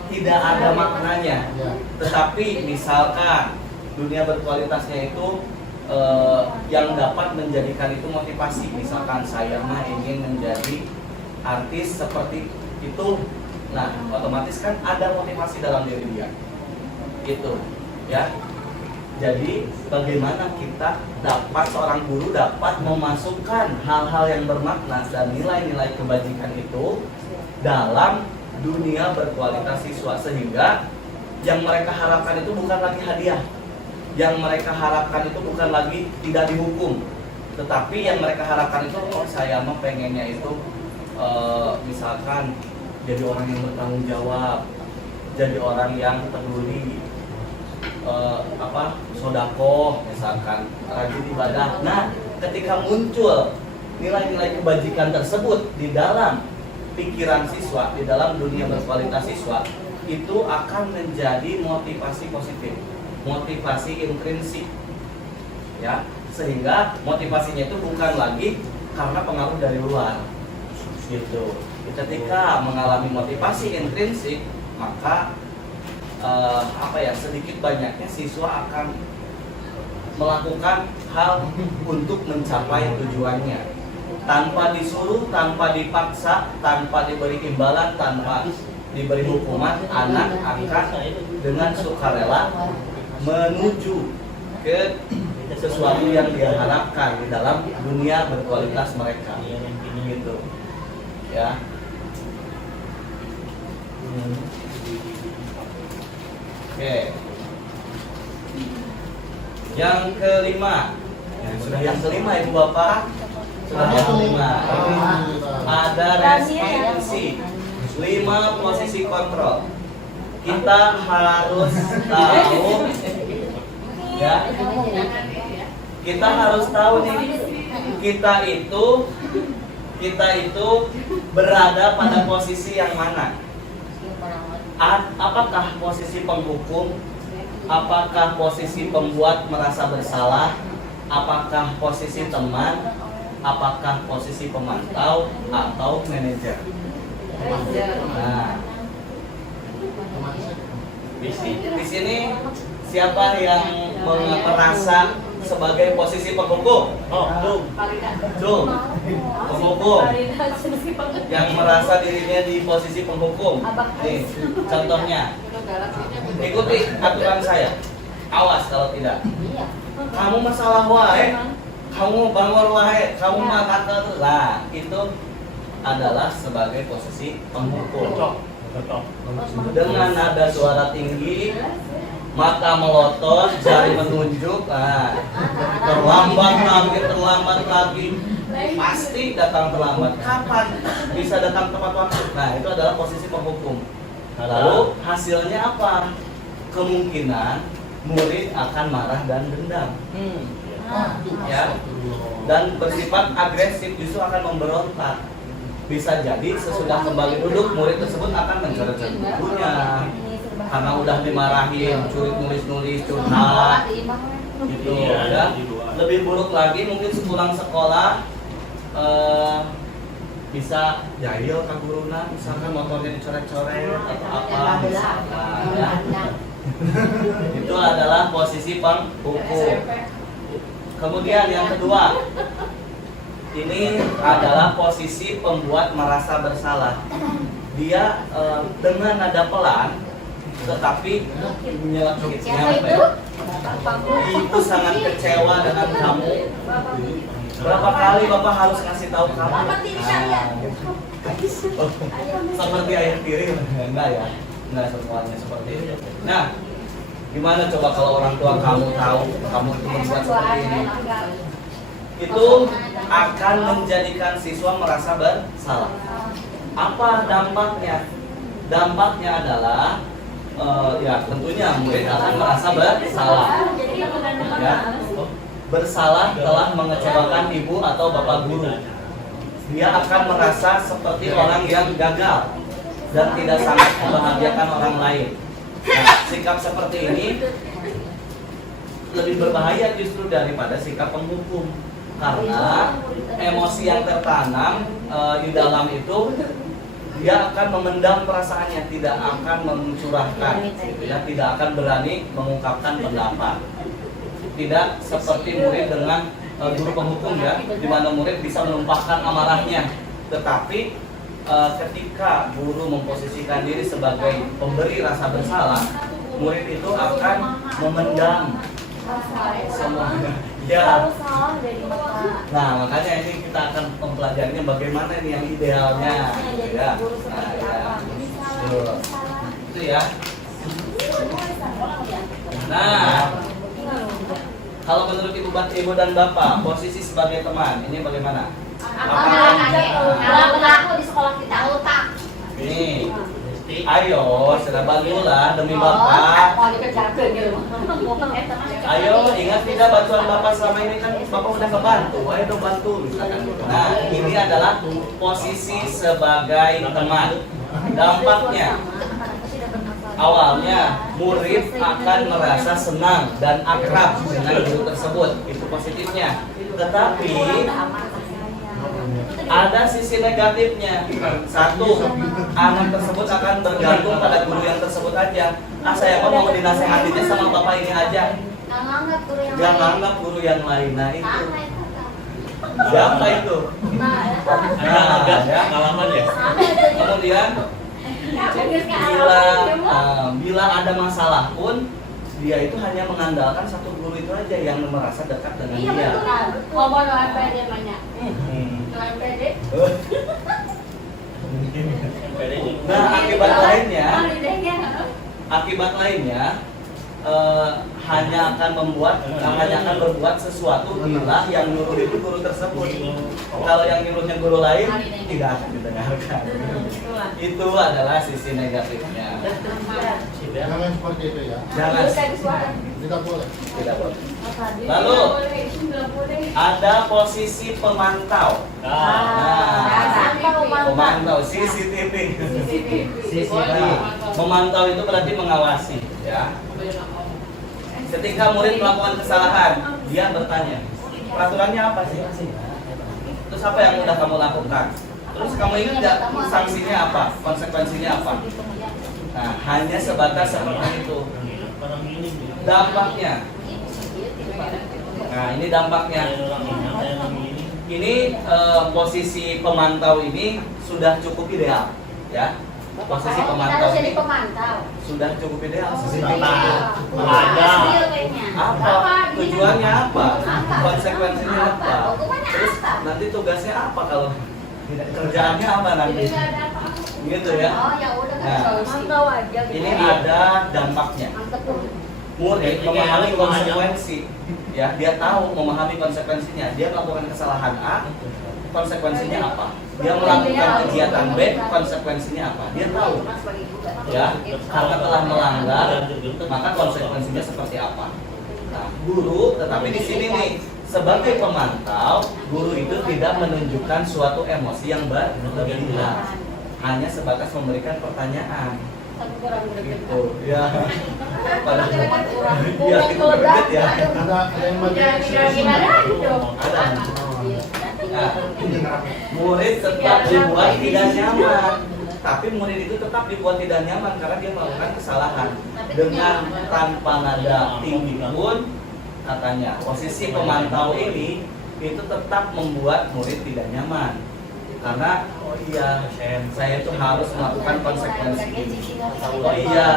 tidak ada maknanya. Tetapi misalkan dunia berkualitasnya itu yang dapat menjadikan itu motivasi. Misalkan saya mah ingin menjadi artis seperti itu. Nah, otomatis kan ada motivasi dalam diri dia. Gitu, ya. Jadi bagaimana kita seorang guru dapat memasukkan hal-hal yang bermakna dan nilai-nilai kebajikan itu dalam dunia berkualitas siswa, sehingga yang mereka harapkan itu bukan lagi hadiah, yang mereka harapkan itu bukan lagi tidak dihukum, tetapi yang mereka harapkan itu, oh saya mah pengennya itu misalkan jadi orang yang bertanggung jawab, jadi orang yang peduli, sodakoh misalkan, rajin ibadah. Nah, ketika muncul nilai-nilai kebajikan tersebut di dalam pikiran siswa, di dalam dunia berkualitas siswa, itu akan menjadi motivasi positif, motivasi intrinsik, ya, sehingga motivasinya itu bukan lagi karena pengaruh dari luar, gitu. Ketika mengalami motivasi intrinsik, maka sedikit banyaknya siswa akan melakukan hal untuk mencapai tujuannya tanpa disuruh, tanpa dipaksa, tanpa diberi imbalan, tanpa diberi hukuman. Anak akan dengan sukarela menuju ke sesuatu yang dia harapkan di dalam dunia berkualitas mereka, gitu ya. Oke. Yang kelima, sudah yang kelima ibu bapak, sudah yang kelima. Ada restriksi, 5 posisi kontrol. Kita harus tahu, ya. Kita harus tahu nih, kita itu berada pada posisi yang mana? Apakah posisi penghukum? Apakah posisi pembuat merasa bersalah? Apakah posisi teman? Apakah posisi pemantau atau manajer? Nah, di sini siapa yang merasa sebagai posisi penghukum? Dung, penghukum. Yang merasa dirinya di posisi penghukum. Nih, contohnya. Ikuti aturan saya. Awas kalau tidak. Kamu masalah wae, kamu bangor wae, kamu makan terus. Nah, itu adalah sebagai posisi penghukum. Dengan nada suara tinggi, mata melotot, jari menunjuk, terlambat lagi, pasti datang terlambat. Kapan bisa datang tepat waktu? Nah, itu adalah posisi penghukum. Lalu hasilnya apa? Kemungkinan murid akan marah dan dendam, ya, dan bersifat agresif, justru akan memberontak. Bisa jadi sesudah kembali duduk, murid tersebut akan mencoret-coret bukunya karena udah dimarahin, curi nulis-nulis, curhat, gitu ya. Lebih buruk lagi, mungkin sepulang sekolah bisa jahil ke guruna, misalkan motornya dicoret-coret atau apa misalkan, ya. Itu adalah posisi penghukum. Kemudian yang kedua, ini adalah posisi pembuat merasa bersalah. Dia dengan nada pelan tetapi itu sangat kecewa dengan kamu. Berapa kali Bapak harus ngasih tahu kamu? Seperti ayah tiri, enggak ya? Enggak semuanya seperti itu. Nah, gimana coba kalau orang tua kamu tahu kamu itu membuat seperti ini? Itu akan menjadikan siswa merasa bersalah. Apa dampaknya? Dampaknya adalah ya tentunya murid akan merasa bersalah. Ya, bersalah telah mengecewakan ibu atau bapak guru. Dia akan merasa seperti orang yang gagal dan tidak sangat membahagiakan orang lain. Nah, sikap seperti ini lebih berbahaya justru daripada sikap penghukum, karena emosi yang tertanam di dalam itu dia akan memendam perasaannya, tidak akan mencurahkan, ya, tidak akan berani mengungkapkan pendapat. Tidak seperti murid dengan guru penghukum, ya, di mana murid bisa menumpahkan amarahnya. Tetapi ketika guru memposisikan diri sebagai pemberi rasa bersalah, murid itu akan memendam semuanya. Ya. Nah, makanya ini kita akan mempelajarinya bagaimana ini yang idealnya, ya. Nah, ya. Itu ya. Nah, kalau menurut ibu dan bapak, posisi sebagai teman ini bagaimana? Kalau berlaku di sekolah kita otak. Nih, ayo, sudah bantulah demi bapak. Ayo, ingat tidak bantuan bapak selama ini kan bapak udah kebantu. Ayo dong bantu. Nah, ini adalah posisi sebagai teman. Dampaknya, awalnya murid akan merasa senang dan akrab dengan guru tersebut. Itu positifnya. Tetapi ada sisi negatifnya. Satu, anak tersebut akan bergantung pada guru yang tersebut aja. Saya kok mau dinasehatinya sama bapak ini aja. Jangan anggap guru yang lain. Nah itu. Siapa itu? Nah, ya, pengalaman ya. Kemudian bila ada masalah pun dia itu hanya mengandalkan satu guru itu aja yang merasa dekat dengan dia. Ngomong MPD banyak. MPD. Nah, akibat lainnya hanya akan berbuat sesuatu bila yang nyuruh itu guru tersebut. Kalau yang nyuruhnya guru lain tidak akan didengarkan. Itu adalah sisi negatifnya. Jangan seperti itu ya. Jangan. Tidak boleh. Tidak boleh. Lalu ada posisi pemantau. Pemantau CCTV. Memantau itu berarti mengawasi, ya. Ketika murid melakukan kesalahan, dia bertanya, peraturannya apa sih? Terus apa yang udah kamu lakukan? Terus kamu ingat nggak sanksinya apa? Konsekuensinya apa? Nah, hanya sebatas seperti itu. Dampaknya. Nah, ini dampaknya. Ini posisi pemantau ini sudah cukup ideal, ya. Posisi pemantau ini sudah cukup ideal. Apa? Tujuannya apa? Konsekuensinya apa? Terus nanti tugasnya apa kalau kerjaannya apa nanti? Gitu ya. Nah, ini ada dampaknya. Murid memahami konsekuensi, ya, dia tahu memahami konsekuensinya. Dia melakukan kesalahan A, konsekuensinya apa? Dia melakukan kegiatan B, konsekuensinya apa? Dia tahu, ya, karena telah melanggar, maka konsekuensinya seperti apa? Nah, guru, tetapi di sini nih, sebagai pemantau, guru itu tidak menunjukkan suatu emosi yang berlebihan, hanya sebatas memberikan pertanyaan. Gitu, ya. Pada ya, kita ya. Ada yang bagian Ada. Nah, murid tetap dibuat tidak nyaman, tapi murid itu tetap dibuat tidak nyaman karena dia melakukan kesalahan dengan tanpa nada tinggi pun katanya posisi pemantau ini itu tetap membuat murid tidak nyaman karena oh iya saya itu harus melakukan konsekuensi ini. Oh iya,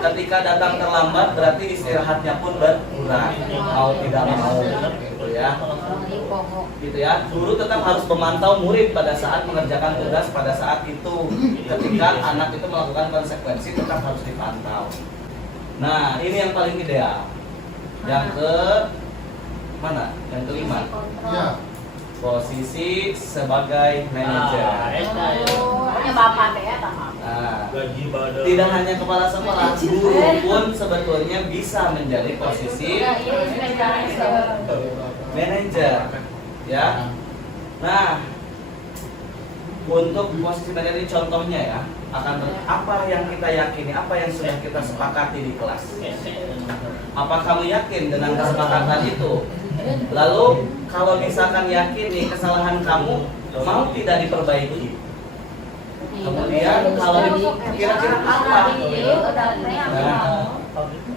ketika datang terlambat berarti istirahatnya pun berkurang, mau tidak mau gitu ya. Gitu ya, guru tetap harus memantau murid pada saat mengerjakan tugas pada saat itu. Ketika anak itu melakukan konsekuensi tetap harus dipantau. Nah, ini yang paling ideal. Yang ke mana? Yang kelima. Ya. Posisi sebagai manajer. Punya bapak ya, Nah, tidak hanya kepala sekolah, guru pun sebetulnya bisa menjadi posisi manajer, ya. Nah, untuk posisi manajer ini contohnya ya, apa yang kita yakini, apa yang sudah kita sepakati di kelas. Apa kamu yakin dengan kesepakatan itu? Lalu kalau misalkan yakin nih kesalahan kamu mau tidak diperbaiki, kemudian kalau kira-kira apa? Nah,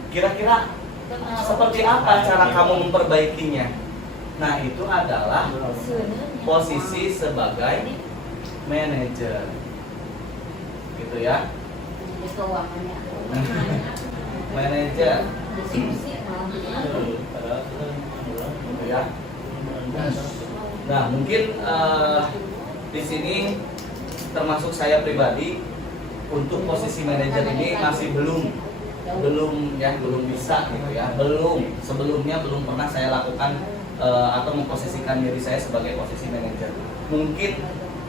kira-kira seperti apa cara kamu memperbaikinya? Nah, itu adalah posisi sebagai manajer, gitu ya. Manajer, gitu ya. Nah, mungkin di sini termasuk saya pribadi untuk posisi manajer ini masih belum bisa gitu ya, sebelumnya belum pernah saya lakukan atau memposisikan diri saya sebagai posisi manajer. Mungkin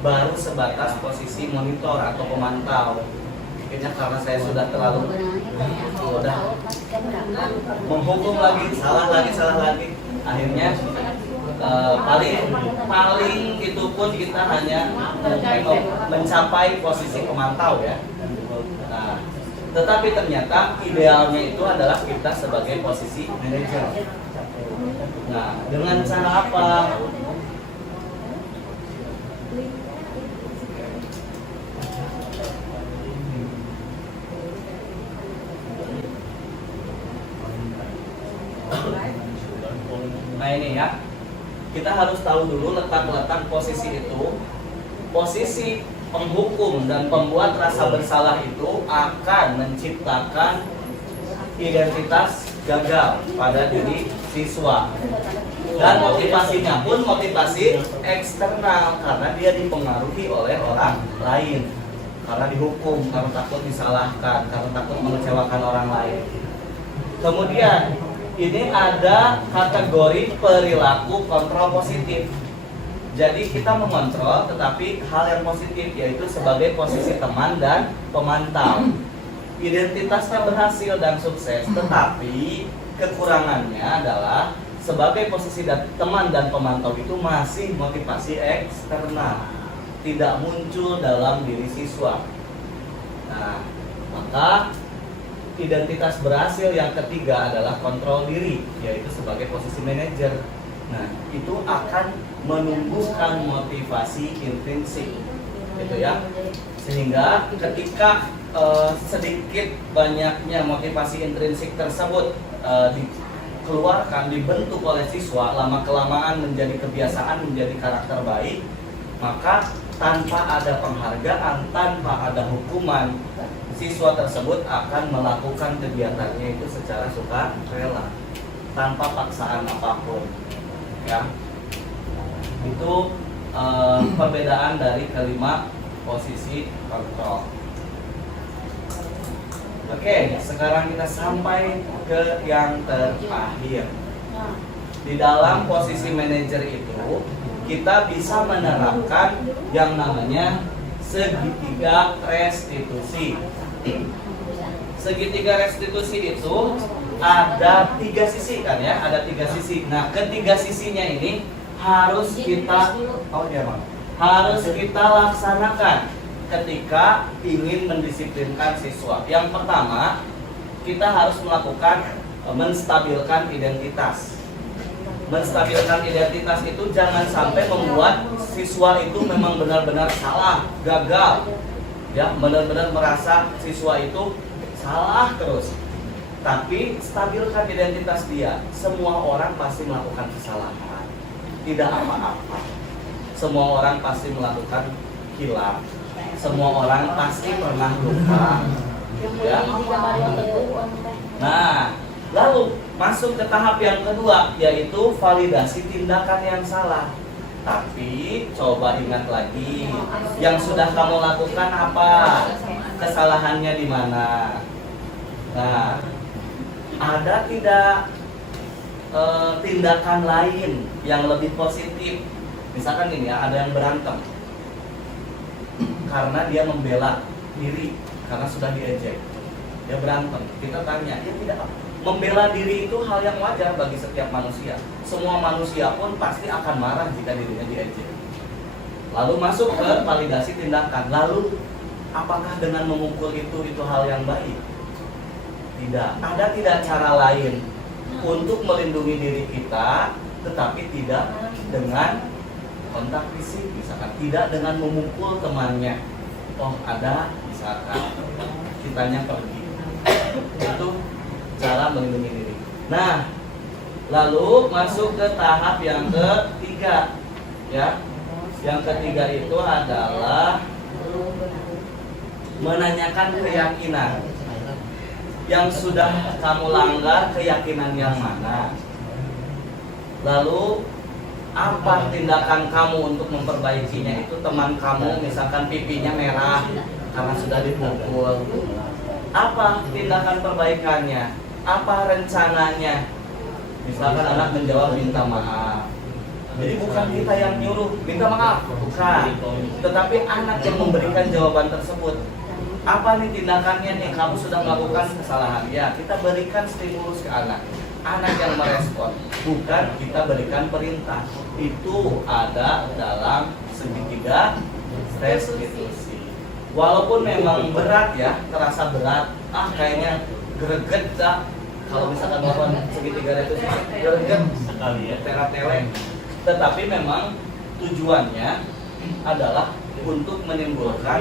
baru sebatas posisi monitor atau pemantau. Mungkinnya karena saya sudah terlalu menghukum lagi, salah lagi, akhirnya paling itu pun kita hanya mencapai posisi pemantau ya. Nah, tetapi ternyata idealnya itu adalah kita sebagai posisi manajer. Nah, dengan cara apa? Nah ini ya, kita harus tahu dulu letak-letak posisi itu. Posisi penghukum dan pembuat rasa bersalah itu akan menciptakan identitas gagal pada diri siswa. Dan motivasinya pun motivasi eksternal karena dia dipengaruhi oleh orang lain. Karena dihukum, karena takut disalahkan, karena takut mengecewakan orang lain. Kemudian ini ada kategori perilaku kontrol positif. Jadi kita mengontrol tetapi hal yang positif, yaitu sebagai posisi teman dan pemantau. Identitasnya berhasil dan sukses, tetapi kekurangannya adalah sebagai posisi teman dan pemantau itu masih motivasi eksternal, tidak muncul dalam diri siswa. Nah, maka identitas berhasil yang ketiga adalah kontrol diri, yaitu sebagai posisi manajer. Nah, itu akan menumbuhkan motivasi intrinsik, gitu ya. Sehingga ketika sedikit banyaknya motivasi intrinsik tersebut dikeluarkan, dibentuk oleh siswa, lama kelamaan menjadi kebiasaan, menjadi karakter baik, maka tanpa ada penghargaan, tanpa ada hukuman, siswa tersebut akan melakukan kegiatannya itu secara sukarela, tanpa paksaan apapun. Ya, itu perbedaan dari kelima posisi kontrol. Oke, sekarang kita sampai ke yang terakhir. Di dalam posisi manajer itu kita bisa menerapkan yang namanya segitiga restitusi. Segitiga restitusi itu ada 3 sisi kan ya, ada 3 sisi. Nah, ketiga sisinya ini harus kita laksanakan ketika ingin mendisiplinkan siswa. Yang pertama, kita harus melakukan menstabilkan identitas. menstabilkan identitas itu jangan sampai membuat siswa itu memang benar-benar salah, gagal, ya, benar-benar merasa siswa itu salah terus. Tapi stabilkan identitas dia. Semua orang pasti melakukan kesalahan, tidak apa-apa. Semua orang pasti melakukan hilaf. Semua orang pasti pernah lupa. Ya. Nah, lalu masuk ke tahap yang kedua, yaitu validasi tindakan yang salah. Tapi coba ingat lagi, yang sudah kamu lakukan apa? Kesalahannya di mana? Nah, ada tidak tindakan lain yang lebih positif? Misalkan gini ya, ada yang berantem karena dia membela diri karena sudah diejek. Dia berantem. Kita tanya, dia tidak apa? Membela diri itu hal yang wajar bagi setiap manusia. Semua manusia pun pasti akan marah jika dirinya diejek. Lalu masuk ke validasi tindakan. Lalu apakah dengan memukul itu hal yang baik? Tidak. Ada tidak cara lain untuk melindungi diri kita, tetapi tidak dengan kontak fisik, misalkan tidak dengan memukul temannya. Oh, ada, misalkan kitanya pergi. Itu cara melindungi diri. Nah, lalu masuk ke tahap yang ketiga, ya. Yang ketiga itu adalah menanyakan keyakinan. Yang sudah kamu langgar, keyakinan yang mana? Lalu apa tindakan kamu untuk memperbaikinya? Itu teman kamu misalkan pipinya merah karena sudah dipukul. Apa tindakan perbaikannya? Apa rencananya? Misalkan anak menjawab minta maaf. Jadi bukan kita yang nyuruh minta maaf, bukan. Tetapi anak yang memberikan jawaban tersebut. Apa nih tindakannya nih? Kamu sudah melakukan kesalahan. Ya, kita berikan stimulus ke anak. Anak yang merespon, bukan kita berikan perintah. Itu ada dalam segitiga restitusi. Walaupun memang berat ya, terasa berat. Kayaknya greget dah. Kalau misalkan melakukan segitiga restitusi, greget sekali ya, tera-tele. Tetapi memang tujuannya adalah untuk memunculkan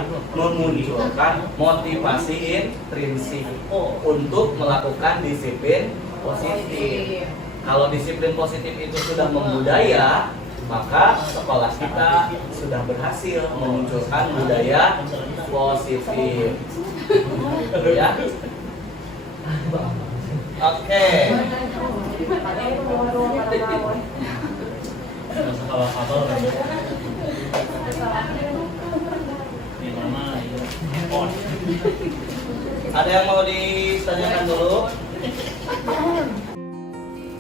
motivasi intrinsik untuk melakukan disiplin positif. Kalau disiplin positif itu sudah membudaya, maka sekolah kita sudah berhasil memunculkan budaya positif. Ya. Oke. Ada yang mau ditanyakan dulu?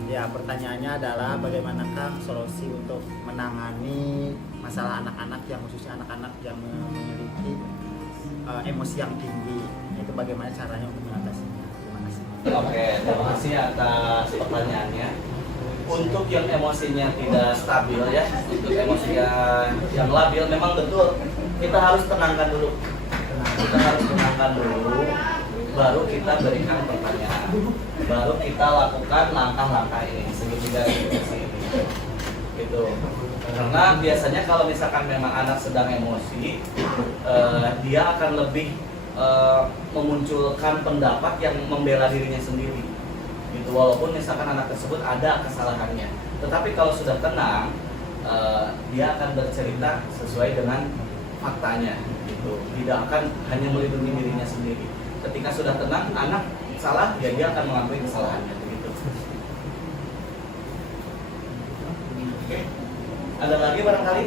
Ya, pertanyaannya adalah bagaimanakah solusi untuk menangani masalah anak-anak yang khususnya anak-anak yang memiliki emosi yang tinggi. Itu bagaimana caranya untuk mengatasinya? Terima kasih. Oke, terima kasih atas pertanyaannya. Untuk yang emosinya tidak stabil ya, untuk emosi yang labil, memang betul kita harus tenangkan dulu. Kita harus tenangkan dulu, baru kita berikan pertanyaan, baru kita lakukan langkah-langkah ini segitiga ini, gitu. Karena biasanya kalau misalkan memang anak sedang emosi, dia akan lebih memunculkan pendapat yang membela dirinya sendiri, gitu. Walaupun misalkan anak tersebut ada kesalahannya, tetapi kalau sudah tenang, dia akan bercerita sesuai dengan faktanya, gitu. Tidak akan hanya melindungi dirinya sendiri. Ketika sudah tenang, anak salah, ya dia akan mengakui kesalahannya, begitu. Oke. Ada lagi barangkali?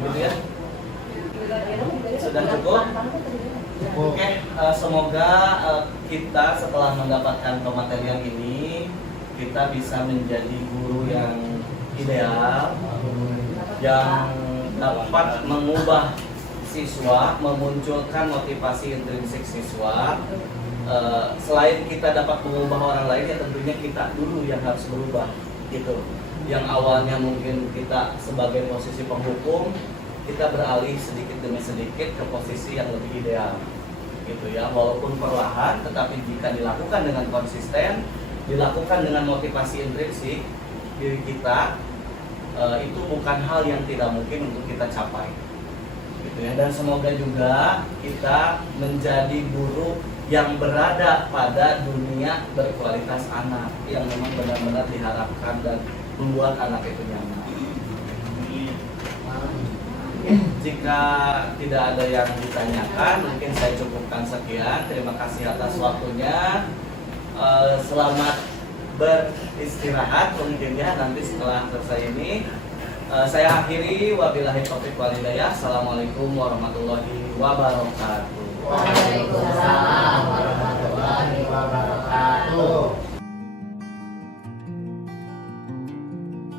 Begitu ya? Sudah cukup? Oke, semoga kita setelah mendapatkan pematerian ini, kita bisa menjadi guru yang ideal, yang dapat mengubah siswa, memunculkan motivasi intrinsik siswa. Selain kita dapat mengubah orang lain, ya tentunya kita dulu yang harus berubah, gitu. Yang awalnya mungkin kita sebagai posisi penghukum, kita beralih sedikit demi sedikit ke posisi yang lebih ideal. gitu ya, walaupun perlahan, tetapi jika dilakukan dengan konsisten, dilakukan dengan motivasi intrinsik diri kita, itu bukan hal yang tidak mungkin untuk kita capai, gitu ya. Dan semoga juga kita menjadi guru yang berada pada dunia berkualitas anak, yang memang benar-benar diharapkan dan membuat anak itu nyaman. Jika tidak ada yang ditanyakan, mungkin saya cukupkan sekian. Terima kasih atas waktunya. Selamat beristirahat mungkin ya nanti setelah selesai ini. Saya akhiri, wabillahi taufiq wal hidayah. Assalamualaikum warahmatullahi wabarakatuh. Waalaikumsalam.